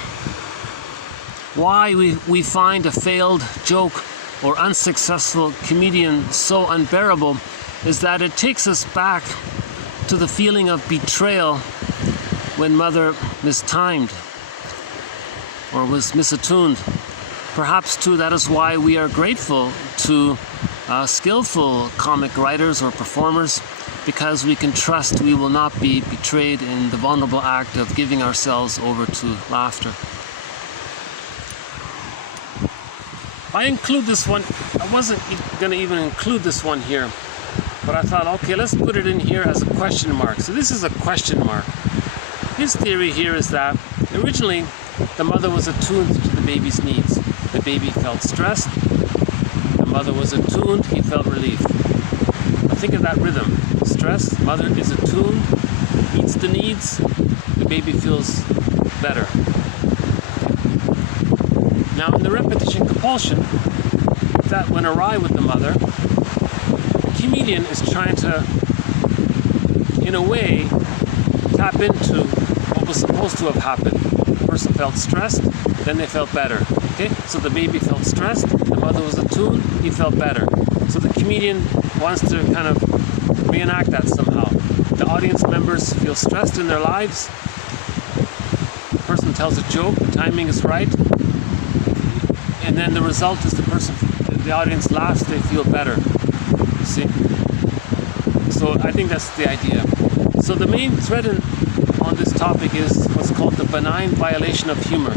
why we find a failed joke or unsuccessful comedian so unbearable is that it takes us back to the feeling of betrayal when mother mistimed or was misattuned. Perhaps too that is why we are grateful to skillful comic writers or performers, because we can trust we will not be betrayed in the vulnerable act of giving ourselves over to laughter. I include this one. I wasn't going to even include this one here, but I thought, okay, let's put it in here as a question mark. So this is a question mark. His theory here is that originally the mother was attuned to the baby's needs. The baby felt stressed. The mother was attuned. He felt relief. Now think of that rhythm. Stress, mother is attuned, meets the needs, the baby feels better. Now in the repetition compulsion, that went awry with the mother, the comedian is trying to, in a way, tap into what was supposed to have happened. The person felt stressed, then they felt better. Okay? So the baby felt stressed, the mother was attuned, he felt better. So the comedian wants to kind of reenact that somehow. The audience members feel stressed in their lives. The person person tells a joke, the timing is right, and then the result is the audience laughs, they feel better. You see? So I think that's the idea. So the main thread on this topic is what's called the benign violation of humor.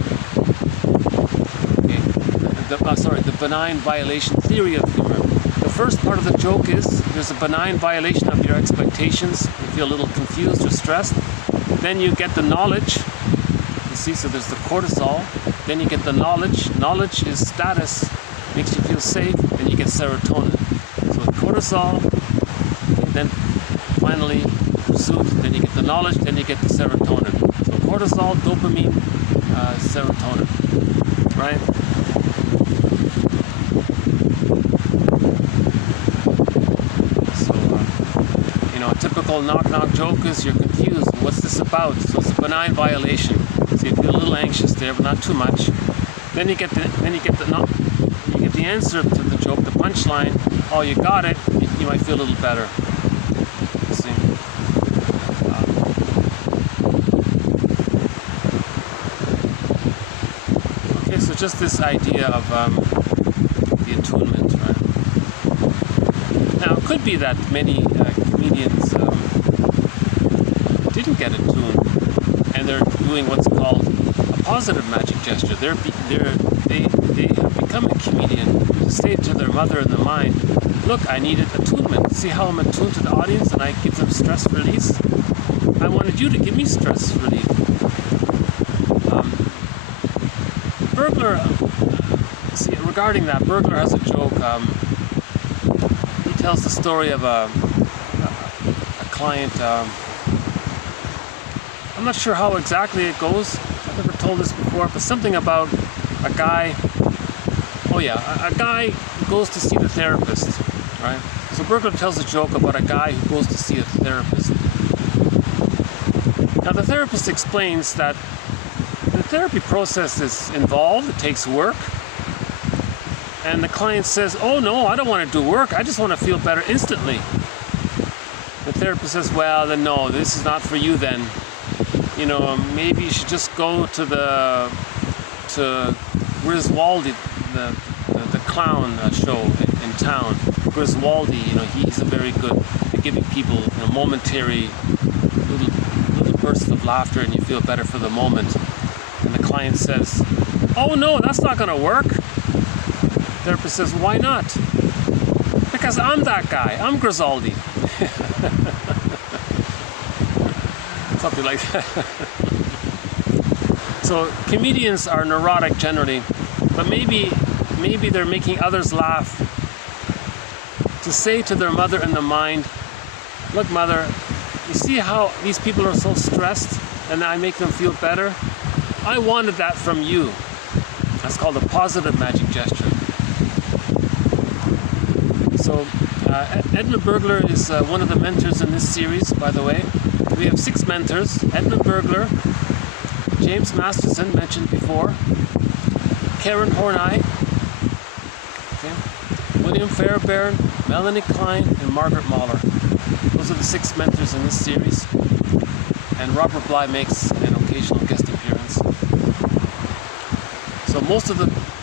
Okay. The benign violation theory of humor. The first part of the joke is there's a benign violation of your expectations. You feel a little confused or stressed. Then you get the knowledge. You see, so there's the cortisol. Then you get the knowledge. Knowledge is status, makes you feel safe, and you get serotonin. So cortisol, then finally pursuit, then you get the knowledge, then you get the serotonin. So cortisol, dopamine, serotonin, right? So, a typical knock-knock joke is you're confused. What's this about? So it's a benign violation. So you feel a little anxious there, but not too much. Then you get the answer to the joke, the punchline. Oh, you got it. You might feel a little better. See? Okay, so just this idea of the attunement, right? Now, it could be that many comedians didn't get attuned, and they're doing what's called a positive magic gesture. They have become a comedian to say to their mother in the mind, look, I needed attunement. See how I'm attuned to the audience and I give them stress release? I wanted you to give me stress relief. Burglar, see, regarding that, Burglar has a joke. He tells the story of a client. I'm not sure how exactly it goes. I've never told this before, but something about a guy. Oh yeah, a guy goes to see the therapist, right? So Burglar tells a joke about a guy who goes to see a therapist. Now the therapist explains that the therapy process is involved, it takes work. And the client says, oh no, I don't want to do work, I just want to feel better instantly. The therapist says, well then no, this is not for you then. Maybe you should just go to Griswoldy, the clown show in town. Griswoldy, he's a very good at giving people momentary little bursts of laughter, and you feel better for the moment. And the client says, oh no, that's not going to work. The therapist says, why not? Because I'm that guy. I'm Griswoldy. Something like that. So comedians are neurotic generally, but maybe they're making others laugh to say to their mother in the mind, look mother, you see how these people are so stressed and I make them feel better? I wanted that from you. That's called a positive magic gesture. So Edmund Burglar is one of the mentors in this series, by the way. We have 6 mentors: Edmund Burglar, James Masterson, mentioned before, Karen Horney, okay, William Fairbairn, Melanie Klein, and Margaret Mahler. Those are the 6 mentors in this series. And Robert Bly makes an occasional guest appearance.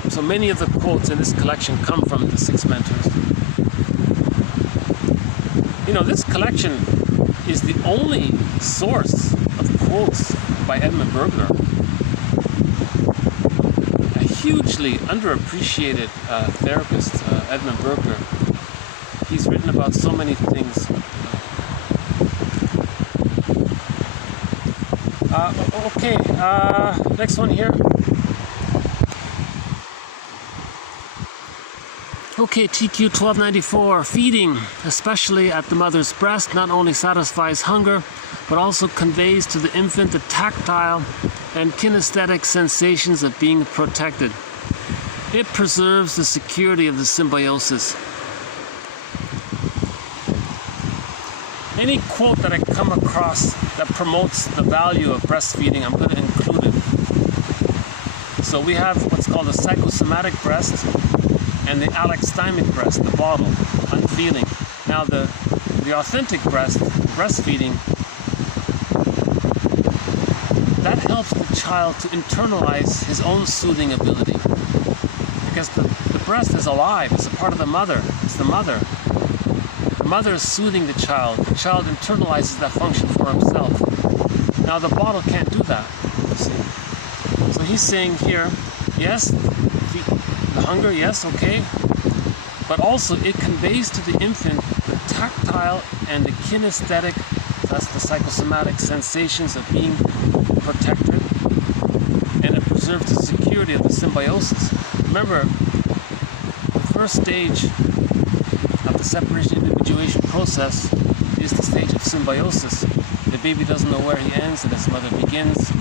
So many of the quotes in this collection come from the 6 mentors. This collection is the only source of quotes by Edmund Burglar. A hugely underappreciated therapist, Edmund Burglar. He's written about so many things. Okay, next one here. Okay, TQ 1294, feeding, especially at the mother's breast, not only satisfies hunger, but also conveys to the infant the tactile and kinesthetic sensations of being protected. It preserves the security of the symbiosis. Any quote that I come across that promotes the value of breastfeeding, I'm going to include it. So we have what's called a psychosomatic breast and the alexithymic breast, the bottle, unfeeling. Now the authentic breastfeeding, that helps the child to internalize his own soothing ability. Because the breast is alive, it's a part of the mother, it's the mother. The mother is soothing the child internalizes that function for himself. Now the bottle can't do that, you see. So he's saying here, yes, the hunger, yes, okay, but also it conveys to the infant the tactile and the kinesthetic, that's the psychosomatic sensations of being protected, and it preserves the security of the symbiosis. Remember, the first stage of the separation individuation process is the stage of symbiosis. The baby doesn't know where he ends and his mother begins.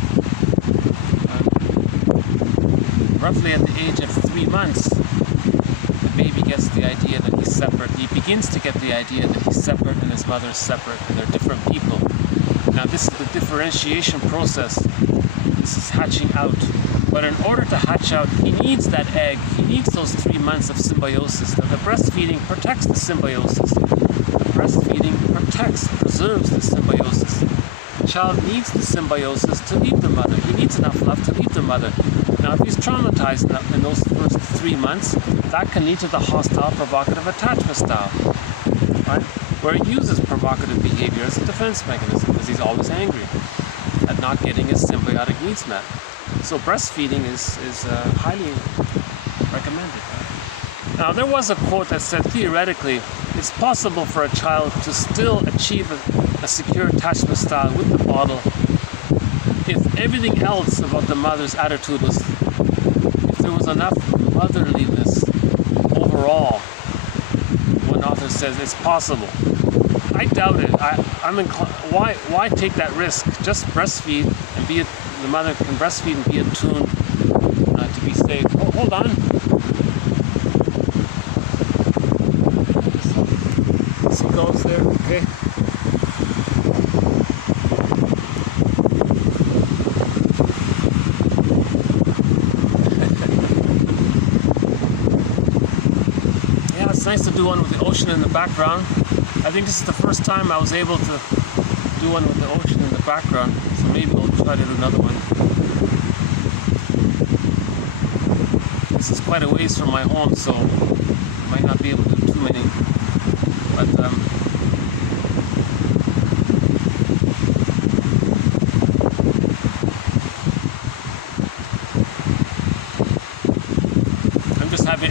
Roughly at the age of 3 months, the baby gets the idea that he's separate. He begins to get the idea that he's separate and his mother is separate and they're different people. Now this is the differentiation process. This is hatching out. But in order to hatch out, he needs that egg. He needs those 3 months of symbiosis. Now, the breastfeeding protects the symbiosis. The breastfeeding preserves the symbiosis. The child needs the symbiosis to leave the mother. He needs enough love to leave the mother. Now, if he's traumatized in those first 3 months, that can lead to the hostile provocative attachment style, right? Where he uses provocative behavior as a defense mechanism because he's always angry at not getting his symbiotic needs met. So breastfeeding is highly recommended. Now, there was a quote that said, theoretically, it's possible for a child to still achieve a secure attachment style with the bottle if everything else about the mother's attitude was, if there was enough motherliness overall. One author says it's possible. I doubt it. Why take that risk? Just breastfeed and the mother can breastfeed and be attuned to be safe. Oh, hold on. Some goes there, okay. Yeah, it's nice to do one with the ocean in the background. I think this is the first time I was able to do one with the ocean in the background, so maybe we'll try to do another one. This is quite a ways from my home, so I might not be able to do too many, but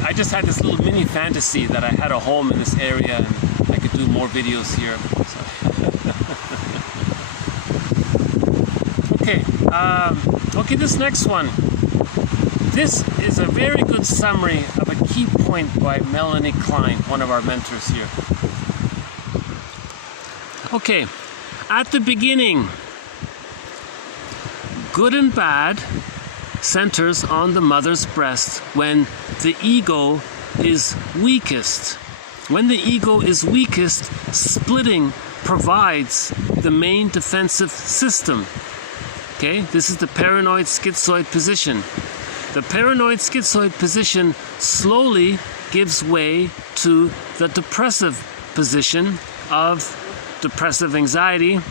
I just had this little mini fantasy that I had a home in this area and I could do more videos here. So. Okay, this next one. This is a very good summary of a key point by Melanie Klein, one of our mentors here. Okay, at the beginning, good and bad centers on the mother's breast when the ego is weakest. When the ego is weakest, splitting provides the main defensive system. Okay, this is the paranoid schizoid position. The paranoid schizoid position slowly gives way to the depressive position of depressive anxiety,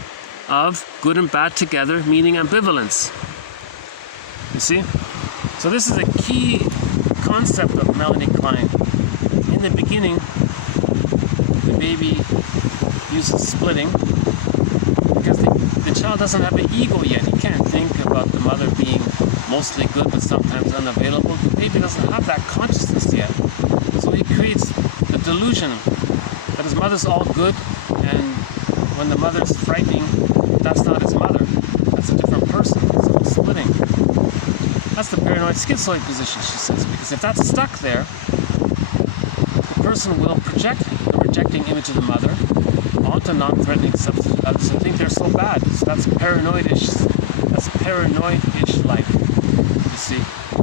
of good and bad together, meaning ambivalence. You see? So this is a key concept of Melanie Klein. In the beginning, the baby uses splitting because the child doesn't have an ego yet. He can't think about the mother being mostly good but sometimes unavailable. The baby doesn't have that consciousness yet. So he creates the delusion that his mother's all good, and when the mother's frightening, that's not his mother. That's a different person. So it's splitting. That's the paranoid schizoid position, she says, because if that's stuck there, the person will project the rejecting image of the mother onto non-threatening substitute others and think they're so bad. So that's paranoid-ish. That's paranoid-ish like. You see,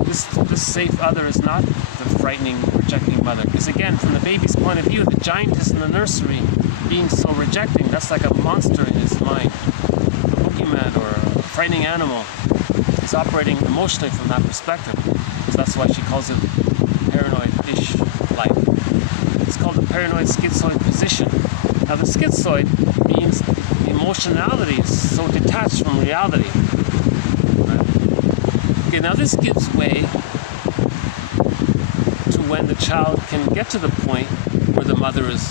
this safe other is not the frightening, rejecting mother. Because again, from the baby's point of view, the giantess in the nursery being so rejecting, that's like a monster in his mind, a boogeyman or a frightening animal. He's operating emotionally from that perspective. So that's why she calls it paranoid-ish like. It's called the paranoid schizoid position. Now the schizoid means the emotionality is so detached from reality. Okay, now this gives way to when the child can get to the point where the mother is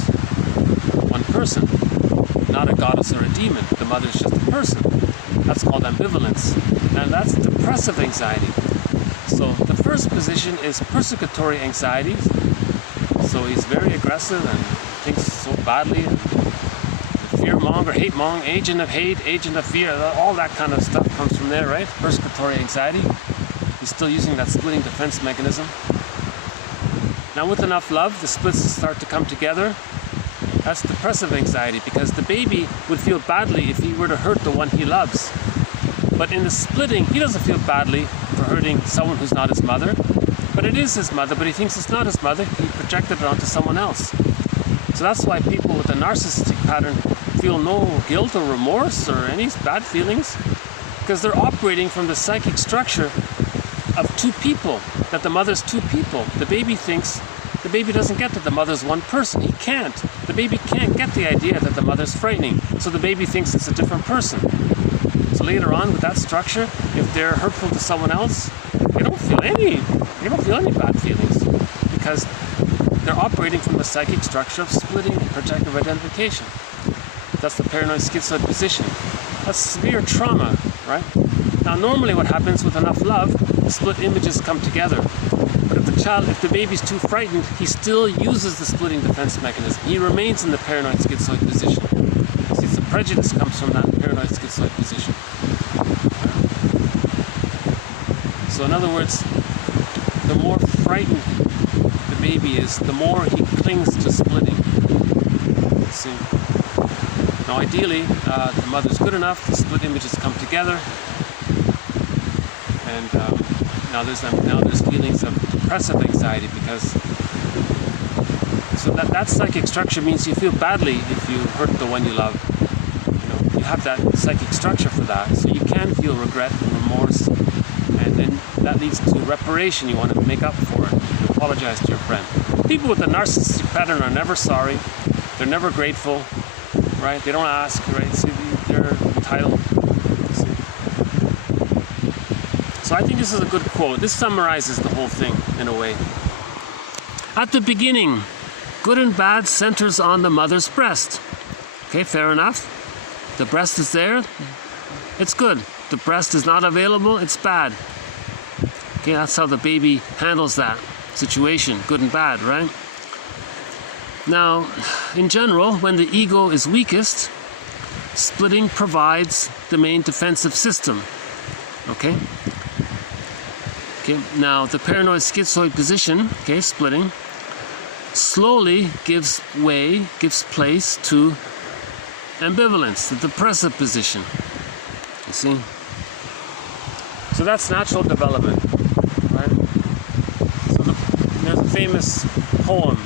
one person, not a goddess or a demon. The mother is just a person. That's called ambivalence, and that's depressive anxiety. So the first position is persecutory anxiety. So he's very aggressive and thinks so badly. Fearmonger, hate-monger, agent of hate, agent of fear, all that kind of stuff comes from there, right? Persecutory anxiety. He's still using that splitting defense mechanism. Now with enough love, the splits start to come together. That's depressive anxiety, because the baby would feel badly if he were to hurt the one he loves. But in the splitting, he doesn't feel badly for hurting someone who's not his mother. But it is his mother, but he thinks it's not his mother. He projected it onto someone else. So that's why people with a narcissistic pattern feel no guilt or remorse or any bad feelings, because they're operating from the psychic structure of two people, that the mother's two people. The baby doesn't get that the mother's one person. He can't. The baby can't get the idea that the mother's frightening. So the baby thinks it's a different person. So later on with that structure, if they're hurtful to someone else, they don't feel any bad feelings, because they're operating from the psychic structure of splitting projective identification. That's the paranoid schizoid position. That's severe trauma, right? Now normally what happens with enough love, the split images come together. But if the baby's too frightened, he still uses the splitting defense mechanism. He remains in the paranoid schizoid position. See, the prejudice comes from that paranoid schizoid position. So in other words, the more frightened the baby is, the more he clings to splitting. See? Now ideally, the mother's good enough, the split images come together, and now there's feelings of depressive anxiety, because so that psychic structure means you feel badly if you hurt the one you love. You have that psychic structure for that, so you can feel regret and remorse, and then that leads to reparation. You want to make up for it. You apologize to your friend. People with a narcissistic pattern are never sorry. They're never grateful, right? They don't ask, right? See, they're entitled. See? So I think this is a good quote. This summarizes the whole thing in a way. At the beginning, good and bad centers on the mother's breast. Okay, fair enough. The breast is there, it's good. The breast is not available, it's bad. Okay, that's how the baby handles that situation, good and bad, right? Now, in general, when the ego is weakest, splitting provides the main defensive system. Okay? Okay, now the paranoid schizoid position, okay, splitting, slowly gives place to ambivalence, the depressive position. You see? So that's natural development, right? So there's a famous poem,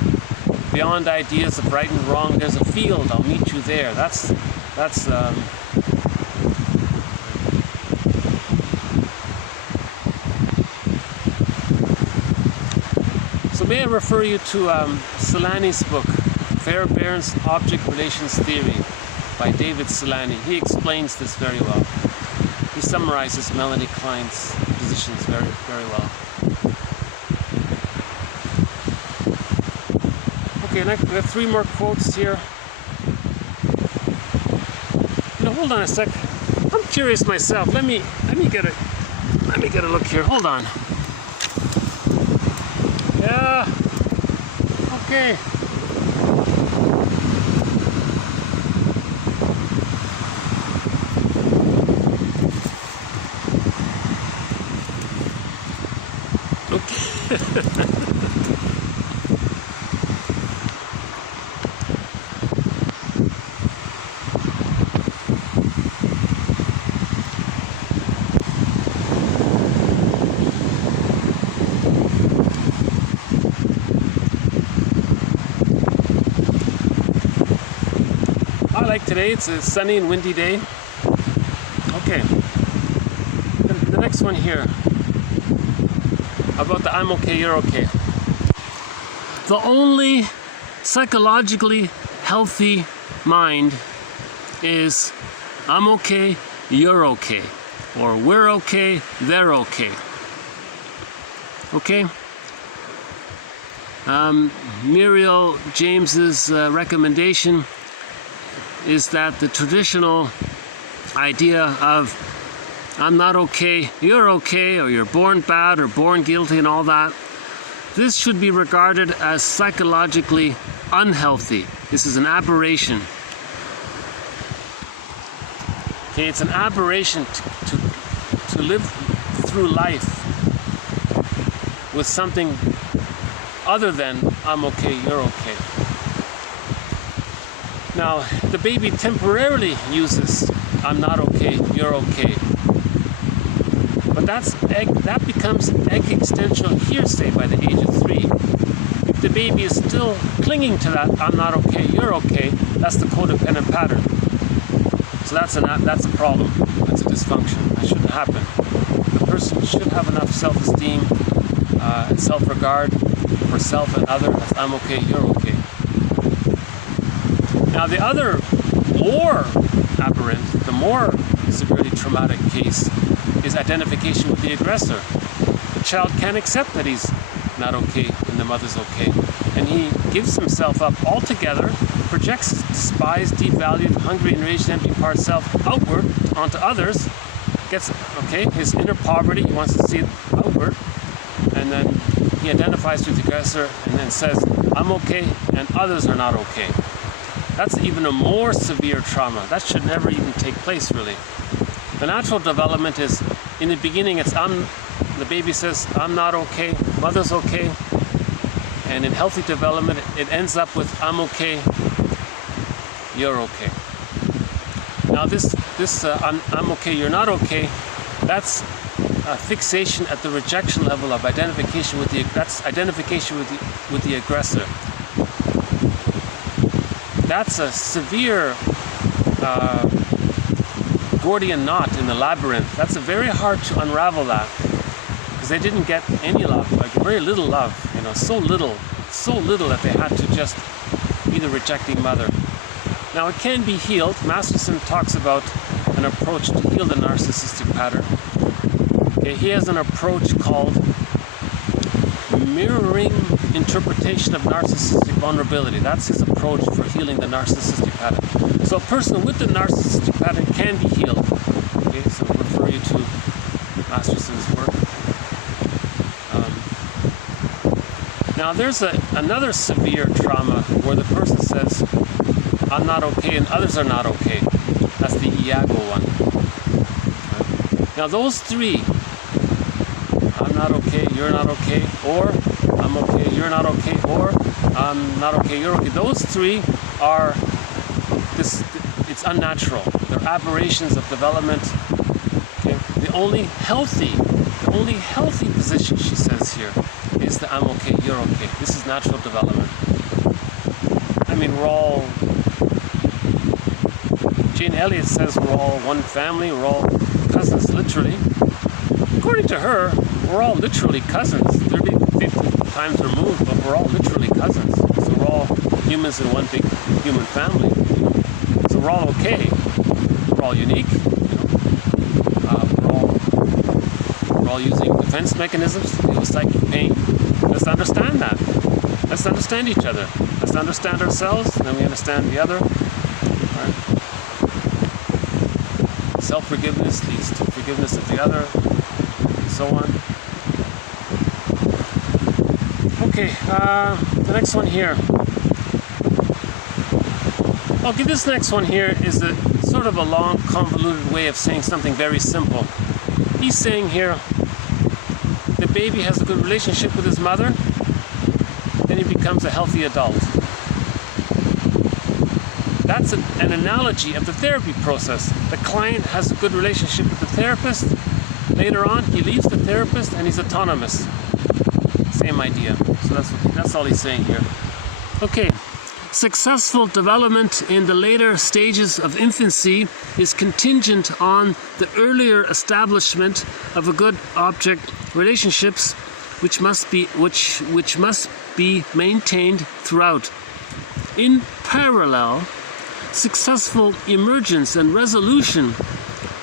beyond ideas of right and wrong, there's a field, I'll meet you there. So may I refer you to Celani's book, Fairbairn's Object Relations Theory, by David Celani. He explains this very well. He summarizes Melanie Klein's positions very, very well. Okay, next we have 3 more quotes here. Hold on a sec. I'm curious myself. Let me get a look here. Hold on. Yeah. Okay. Today it's a sunny and windy day. Okay. The next one here about the I'm okay, you're okay. The only psychologically healthy mind is I'm okay, you're okay, or we're okay, they're okay. Okay? Muriel James's recommendation is that the traditional idea of I'm not okay, or you're born bad or born guilty and all that, this should be regarded as psychologically unhealthy. This is an aberration. Okay, it's an aberration to live through life with something other than I'm okay, you're okay. Now, the baby temporarily uses I'm not okay, you're okay. But that becomes existential hearsay by the age of 3. If the baby is still clinging to that I'm not okay, you're okay, that's the codependent pattern. So that's a problem. That's a dysfunction. That shouldn't happen. The person should have enough self-esteem and self-regard for self and other. That's I'm okay, you're okay. Now the other more aberrant, the more severely traumatic case is identification with the aggressor. The child can't accept that he's not okay and the mother's okay. And he gives himself up altogether, projects his despised, devalued, hungry, enraged, empty part self outward onto others, gets, his inner poverty, he wants to see it outward, and then he identifies with the aggressor and then says, I'm okay and others are not okay. That's even a more severe trauma. That should never even take place, really. The natural development is, in the beginning, the baby says, I'm not okay, mother's okay. And in healthy development, it ends up with, I'm okay, you're okay. Now this I'm okay, you're not okay, that's a fixation at the rejection level of identification with the aggressor. That's a severe Gordian knot in the labyrinth. That's very hard to unravel that, because they didn't get any love, like very little love, so little that they had to just be the rejecting mother. Now it can be healed. Masterson talks about an approach to heal the narcissistic pattern. Okay, he has an approach called mirroring interpretation of narcissistic vulnerability. That's his approach for healing the narcissistic pattern. So a person with the narcissistic pattern can be healed. Okay, so I refer you to Masterson's work. Now there's another severe trauma where the person says, I'm not okay and others are not okay. That's the Iago one. Now those three, I'm not okay, you're not okay, or I'm okay, you're not okay, or I'm not okay, you're okay. Those three are, it's unnatural. They're aberrations of development. Okay? The only healthy position, she says here, is the I'm okay, you're okay. This is natural development. I mean, Jane Elliott says we're all one family, we're all cousins, literally. According to her, we're all literally cousins, 30, 50 times removed, but we're all literally cousins. So we're all humans in one big human family. So we're all okay. We're all unique. We're all using defense mechanisms to deal with psychic pain. Let's understand that. Let's understand each other. Let's understand ourselves, and then we understand the other. Right. Self-forgiveness leads to forgiveness of the other, and so on. Okay, the next one here. Okay, this next one here is sort of a long, convoluted way of saying something very simple. He's saying here, the baby has a good relationship with his mother, then he becomes a healthy adult. That's an analogy of the therapy process. The client has a good relationship with the therapist. Later on, he leaves the therapist and he's autonomous. Same idea. So that's all he's saying here. Okay. Successful development in the later stages of infancy is contingent on the earlier establishment of a good object relationships, which must be maintained throughout. In parallel, successful emergence and resolution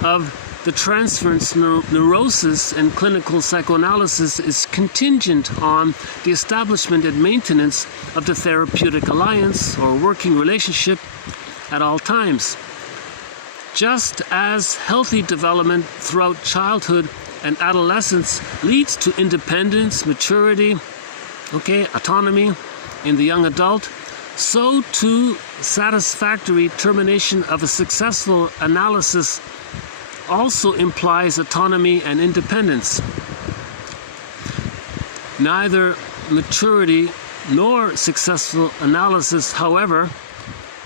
of The transference neurosis in clinical psychoanalysis is contingent on the establishment and maintenance of the therapeutic alliance or working relationship at all times. Just as healthy development throughout childhood and adolescence leads to independence, maturity, autonomy in the young adult, so too satisfactory termination of a successful analysis also implies autonomy and independence. Neither maturity nor successful analysis, however,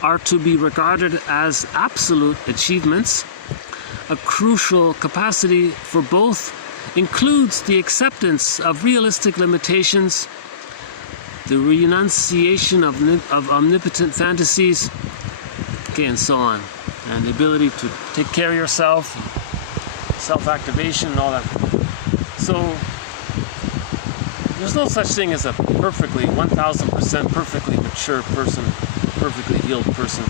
are to be regarded as absolute achievements. A crucial capacity for both includes the acceptance of realistic limitations, the renunciation of omnipotent fantasies, and so on, and the ability to take care of yourself, self-activation and all that. So there's no such thing as a perfectly 1000% perfectly mature person, perfectly healed person.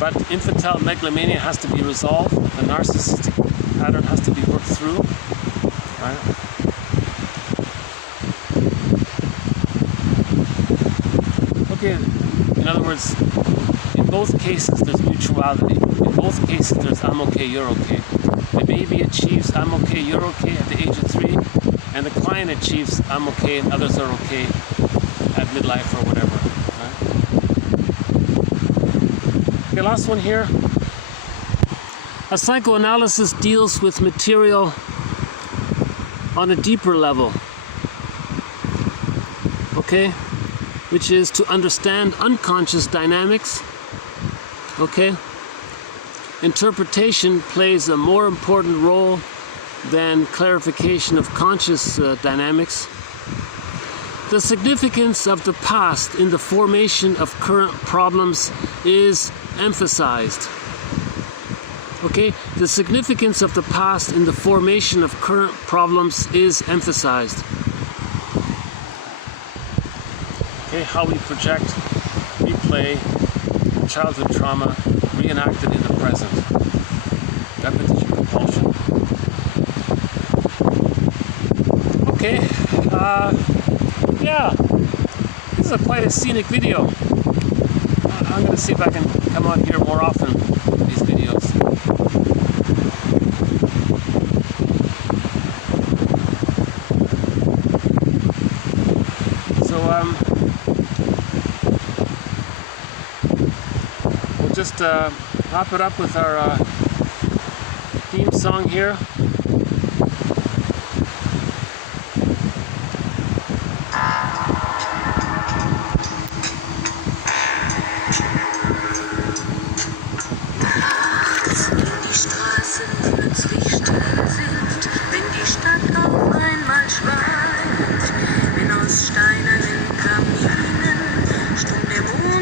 But infantile megalomania has to be resolved. The narcissistic pattern has to be worked through. Right? Okay, in other words, in both cases there's mutuality. In both cases there's I'm okay, you're okay. The baby achieves I'm okay, you're okay at the age of 3, and the client achieves I'm okay and others are okay at midlife or whatever. Right? Okay, last one here. A psychoanalysis deals with material on a deeper level. Okay? Which is to understand unconscious dynamics. Okay? Interpretation plays a more important role than clarification of conscious dynamics. The significance of the past in the formation of current problems is emphasized. Okay? The significance of the past in the formation of current problems is emphasized. Okay, how we project, replay childhood trauma reenacted in the present. Repetition compulsion. Okay, yeah, this is quite a scenic video. I'm going to see if I can come out here more often for these videos. So, we'll just wrap it up with our theme song here.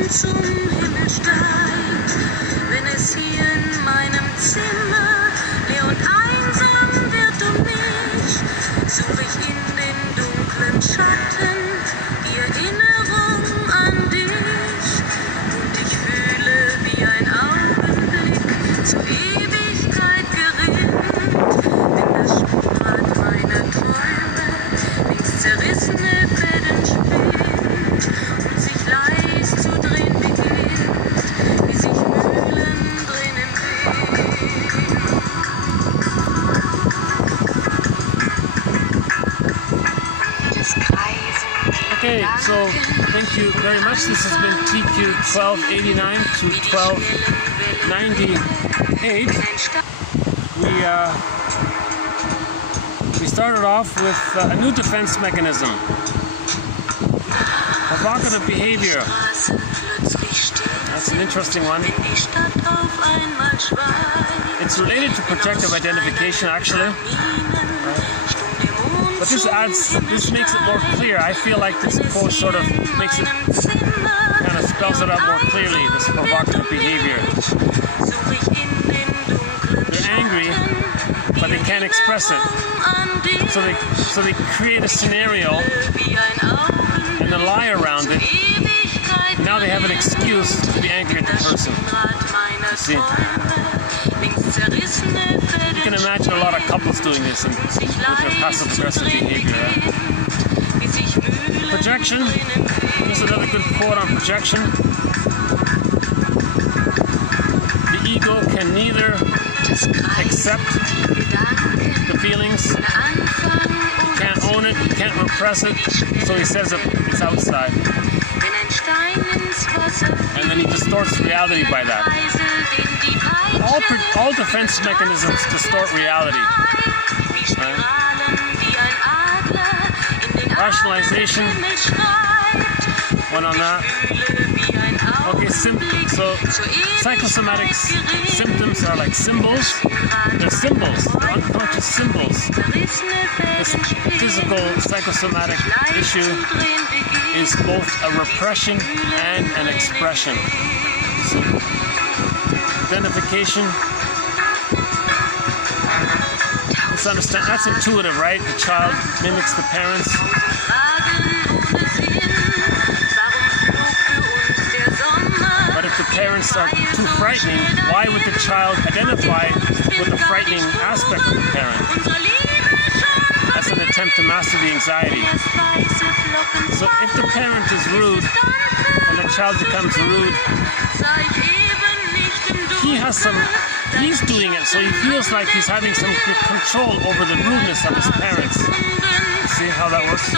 Zum Himmel steigt, wenn es hier in meinem Zimmer leer und einsam wird mich, suche ich in den dunklen Schatten die Erinnerung an dich und ich fühle wie ein Augenblick zur Ewigkeit gerinnt, denn das Spielrad meiner Träume links zerrissene Fäden spinnt und sich leis zu drehen beginnt, wie sich Mühlen drinnen Okay, so thank you very much. This has been TQ 1289 to 1298. We started off with a new defense mechanism. Provocative behavior. That's an interesting one. It's related to projective identification, actually. But this makes it more clear. I feel like this post sort of makes it, kind of spells it out more clearly, this provocative behavior. They're angry, but they can't express it. So they create a scenario and then lie around it. Now they have an excuse to be angry at the person. see, you can imagine a lot of couples doing this with their passive-aggressive behavior. Projection. Here's another good quote on projection. The ego can neither accept the feelings, can't own it, can't repress it, so he says it's outside. And then he distorts reality by that. All defense mechanisms distort reality. Right? Rationalization. One on that. Okay, so psychosomatic symptoms are like symbols. They're symbols, they're unconscious symbols. This physical psychosomatic issue is both a repression and an expression. So, identification. Let's understand, that's intuitive, right? The child mimics the parents. But if the parents are too frightening, why would the child identify with the frightening aspect of the parent? That's an attempt to master the anxiety. So if the parent is rude and the child becomes rude, he's doing it, so he feels like he's having some control over the rudeness of his parents. See how that works?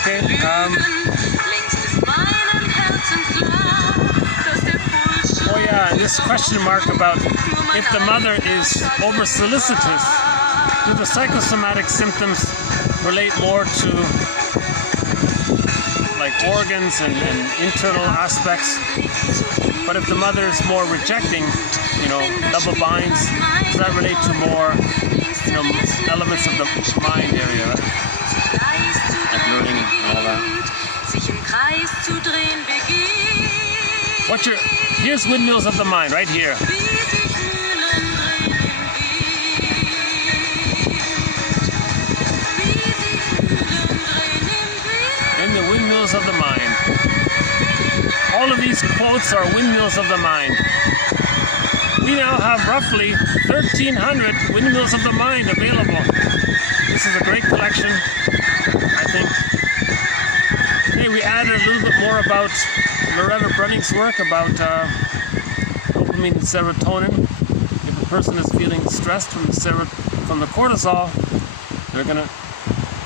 Okay, oh yeah, and this question mark about if the mother is over-solicitous, do the psychosomatic symptoms relate more to like organs and internal aspects? But if the mother is more rejecting, double binds, does that relate to more, elements of the mind area, right? Like learning and all that. Here's Windmills of the Mind, right here. In the Windmills of the Mind. All of these quotes are Windmills of the Mind. We now have roughly 1,300 Windmills of the Mind available. This is a great collection, I think. Hey, we added a little bit more about Loretta Brunning's work about dopamine and serotonin. If a person is feeling stressed from the cortisol, they're going to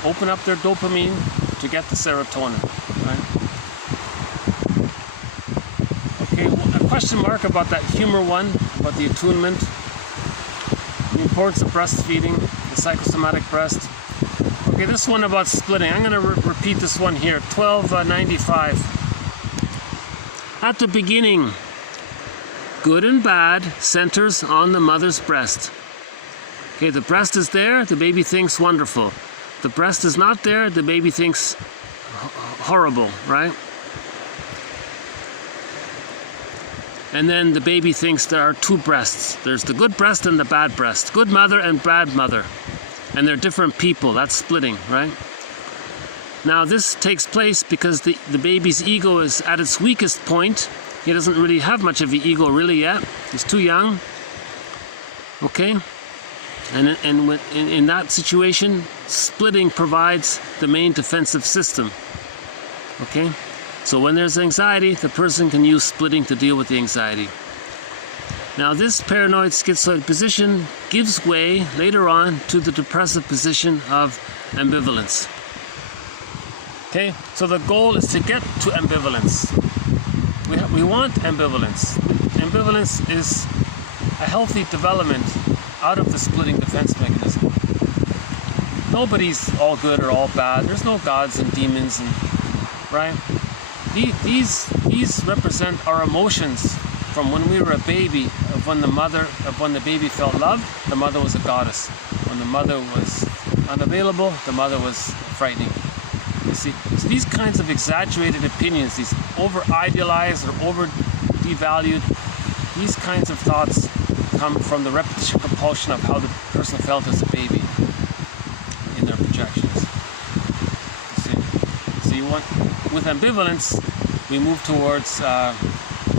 open up their dopamine to get the serotonin. Right? Okay, a question mark about that humor one, about the attunement, the importance of breastfeeding, the psychosomatic breast. Okay, this one about splitting. I'm going to repeat this one here, 1295. At the beginning, good and bad centers on the mother's breast. Okay, the breast is there, the baby thinks wonderful. The breast is not there, the baby thinks horrible, right? And then the baby thinks there are two breasts. There's the good breast and the bad breast. Good mother and bad mother. And they're different people. That's splitting, right? Now this takes place because the baby's ego is at its weakest point. He doesn't really have much of an ego really yet. He's too young. Okay? And in that situation, splitting provides the main defensive system. Okay? So when there's anxiety, the person can use splitting to deal with the anxiety. Now this paranoid schizoid position gives way later on to the depressive position of ambivalence. Okay, so the goal is to get to ambivalence. We want ambivalence. Ambivalence is a healthy development out of the splitting defense mechanism. Nobody's all good or all bad. There's no gods and demons, right? These represent our emotions from when we were a baby, of when the baby felt loved, the mother was a goddess. When the mother was unavailable, the mother was frightening. You see, so these kinds of exaggerated opinions, these over-idealized or over-devalued, these kinds of thoughts come from the repetition compulsion of how the person felt as a baby in their projections. You see, so with ambivalence, we move towards the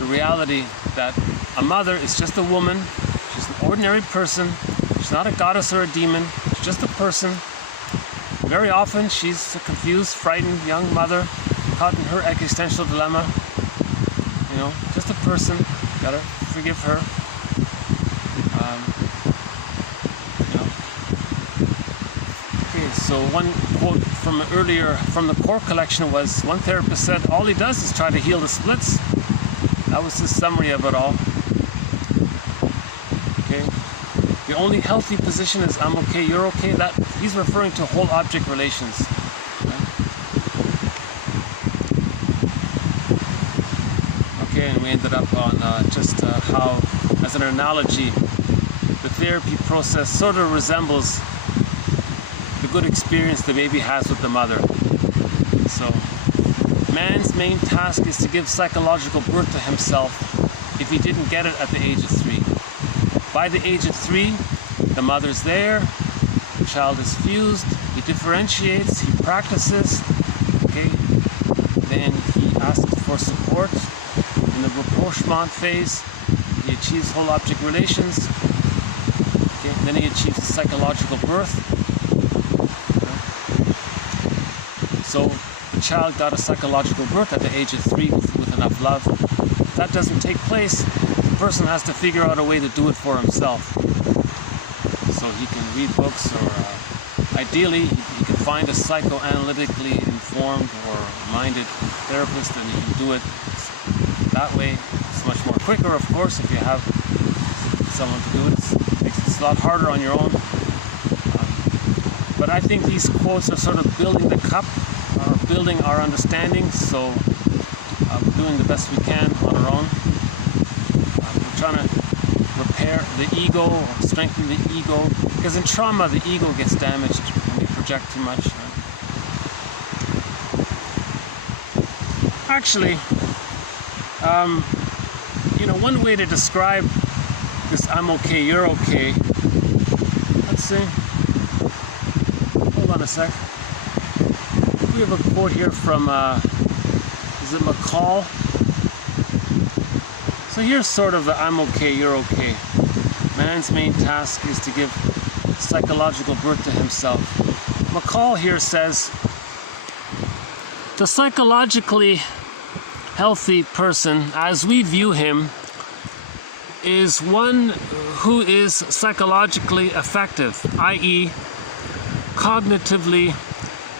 reality that a mother is just a woman, she's an ordinary person, she's not a goddess or a demon, she's just a person. Very often she's a confused, frightened young mother caught in her existential dilemma. You know, just a person, gotta forgive her. You know. Okay, so one quote from earlier from the core collection was, one therapist said, all he does is try to heal the splits. That was his summary of it all. Okay. The only healthy position is I'm okay, you're okay. That he's referring to whole object relations. Okay, and we ended up on just how, as an analogy, the therapy process sort of resembles the good experience the baby has with the mother. So, man's main task is to give psychological birth to himself if he didn't get it at the age of 3. By the age of 3, the mother's there, the child is fused, he differentiates, he practices, okay? Then he asks for support. In the rapprochement phase, he achieves whole object relations. Okay? Then he achieves psychological birth. Okay? So the child got a psychological birth at the age of 3 with enough love. If that doesn't take place, the person has to figure out a way to do it for himself. So he can read books, or ideally he can find a psychoanalytically informed or minded therapist, and he can do it that way. It's much more quicker, of course, if you have someone to do it. It's a lot harder on your own. But I think these quotes are sort of building the cup, building our understanding, so we're doing the best we can on our own. We're trying to repair the ego, or strengthen the ego, because in trauma the ego gets damaged when you project too much. Actually, you know, one way to describe this I'm okay, you're okay, let's see, hold on a sec. We have a quote here from, is it McCall? So here's sort of the I'm okay, you're okay. Man's main task is to give psychological birth to himself. McCall here says, the psychologically healthy person, as we view him, is one who is psychologically effective, i.e., cognitively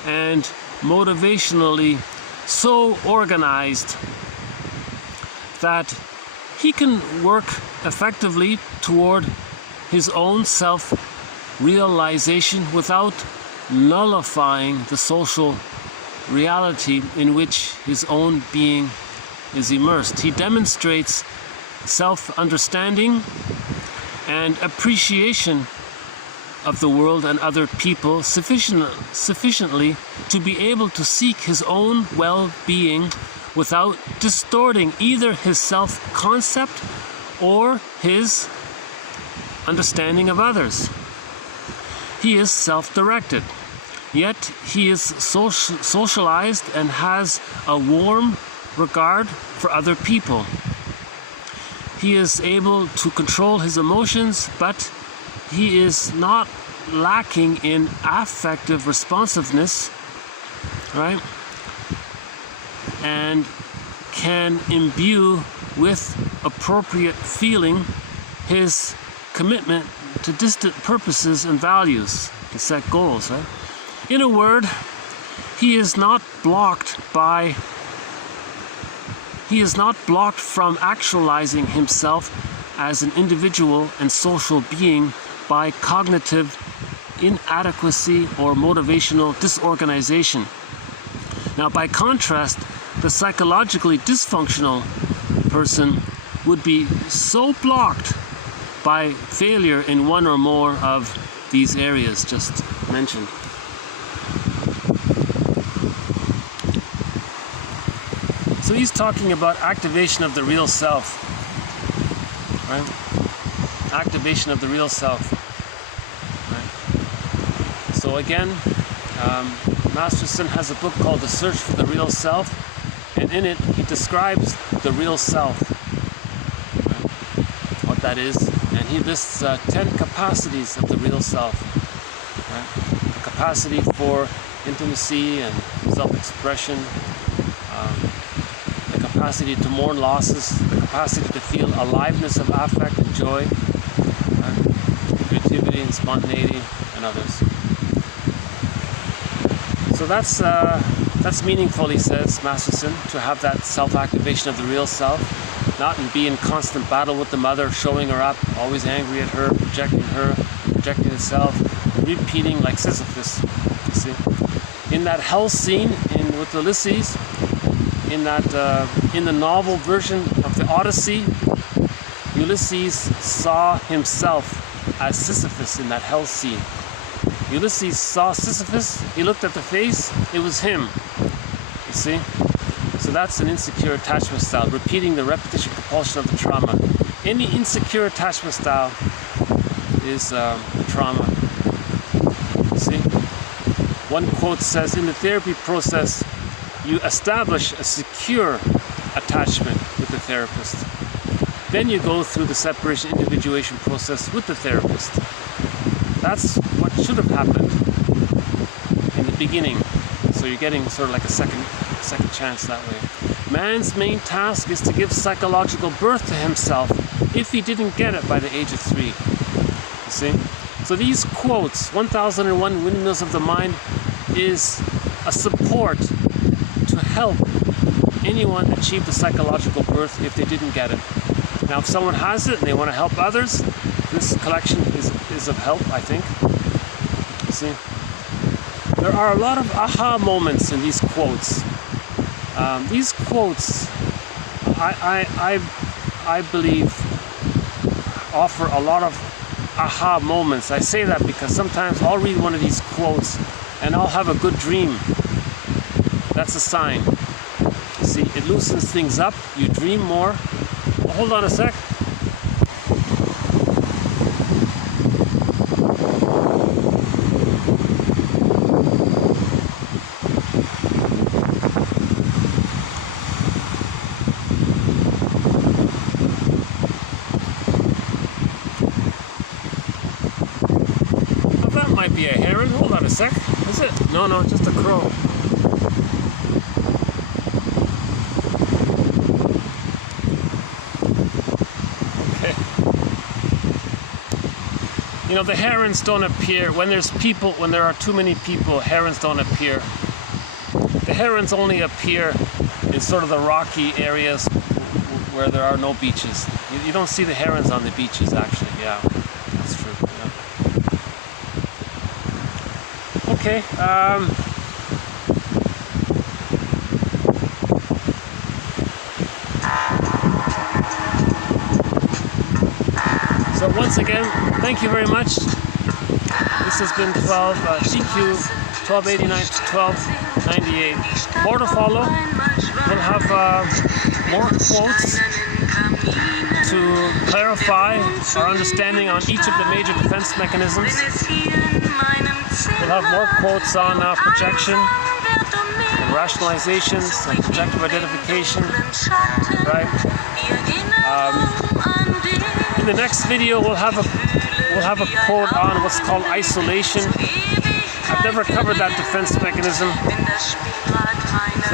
and motivationally so organized that he can work effectively toward his own self-realization without nullifying the social reality in which his own being is immersed. He demonstrates self-understanding and appreciation of the world and other people sufficiently to be able to seek his own well-being without distorting either his self-concept or his understanding of others. He is self-directed, yet he is socialized and has a warm regard for other people. He is able to control his emotions, but he is not lacking in affective responsiveness, right? And can imbue with appropriate feeling his commitment to distant purposes and values, to set goals, right? In a word, he is not blocked from actualizing himself as an individual and social being by cognitive inadequacy or motivational disorganization. Now, by contrast, the psychologically dysfunctional person would be so blocked by failure in one or more of these areas just mentioned. So he's talking about activation of the real self, right? Activation of the real self, right? So again, Masterson has a book called The Search for the Real Self. And in it, he describes the real self, right? What that is. And he lists 10 capacities of the real self. Right? The capacity for intimacy and self-expression, the capacity to mourn losses, the capacity to feel aliveness of affect and joy, right? Creativity and spontaneity, and others. So that's meaningful, he says, Masterson, to have that self-activation of the real self, not be in constant battle with the mother, showing her up, always angry at her, projecting itself, repeating like Sisyphus, you see. In that hell scene with Ulysses, in the novel version of the Odyssey, Ulysses saw himself as Sisyphus in that hell scene. Ulysses saw Sisyphus, he looked at the face, it was him, you see? So that's an insecure attachment style, repeating the repetition compulsion of the trauma. Any insecure attachment style is trauma, you see? One quote says, in the therapy process, you establish a secure attachment with the therapist. Then you go through the separation individuation process with the therapist. That's what should have happened in the beginning. So you're getting sort of like a second chance that way. Man's main task is to give psychological birth to himself if he didn't get it by the age of 3. You see? So these quotes, 1001 Windmills of the Mind, is a support to help anyone achieve the psychological birth if they didn't get it. Now, if someone has it and they want to help others, this collection is of help, I think. You see? There are a lot of aha moments in these quotes. These quotes, I believe, offer a lot of aha moments. I say that because sometimes I'll read one of these quotes and I'll have a good dream. That's a sign. You see, it loosens things up, you dream more. Hold on a sec. Oh, that might be a heron. Hold on a sec. Is it? No, just a crow. You know, the herons don't appear when there are too many people. Herons don't appear. The herons only appear in sort of the rocky areas where there are no beaches. You don't see the herons on the beaches, actually. Yeah, that's true. Yeah. Okay. So once again, thank you very much. This has been GQ 1289 to 1298. More to follow. We'll have more quotes to clarify our understanding on each of the major defense mechanisms. We'll have more quotes on projection, and rationalizations, and projective identification, right? In the next video, we'll have a quote on what's called isolation. I've never covered that defense mechanism.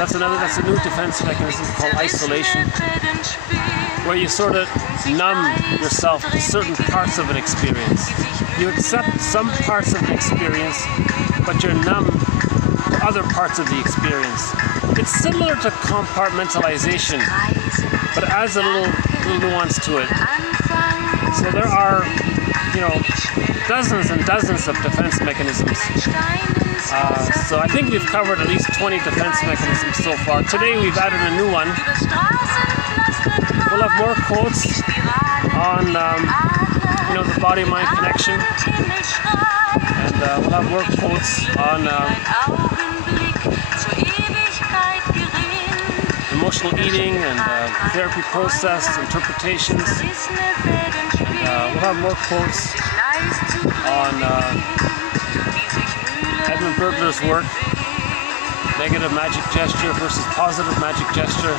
So that's a new defense mechanism called isolation, where you sort of numb yourself to certain parts of an experience. You accept some parts of the experience, but you're numb to other parts of the experience. It's similar to compartmentalization, but it adds a little nuance to it. So there are, dozens and dozens of defense mechanisms. So I think we've covered at least 20 defense mechanisms so far. Today we've added a new one. We'll have more quotes on, the body-mind connection. And we'll have more quotes on emotional eating and therapy process, interpretations. And we'll have more quotes on Edmund Burtler's work, negative magic gesture versus positive magic gesture.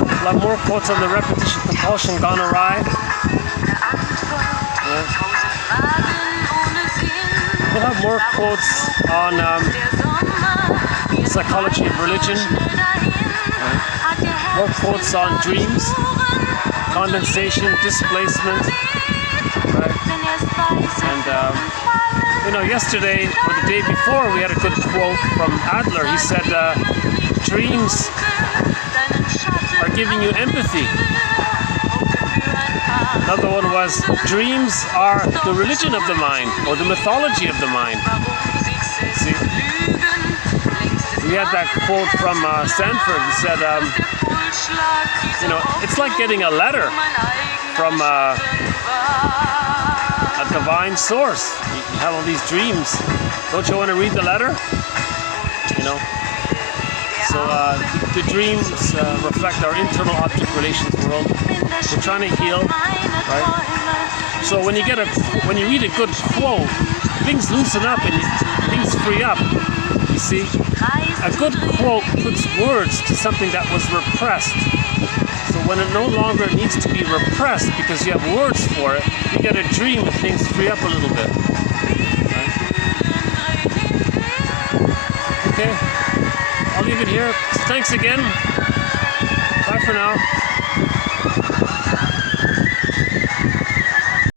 We'll have more quotes on the repetition compulsion gone awry. Yeah. We'll have more quotes on psychology of religion. More quotes on dreams, condensation, displacement. Right? And yesterday or the day before, we had a good quote from Adler. He said, "Dreams are giving you empathy." Another one was, "Dreams are the religion of the mind, or the mythology of the mind." See, we had that quote from Stanford. He said, "It's like getting a letter from a divine source. You have all these dreams. Don't you want to read the letter?" So the dreams reflect our internal object relations world. We're trying to heal, right? So when you read a good quote, things loosen up and things free up. You see, a good quote puts words to something that was repressed. So when it no longer needs to be repressed because you have words for it, you get a dream and things free up a little bit. Right? Okay, I'll leave it here. Thanks again. Bye for now.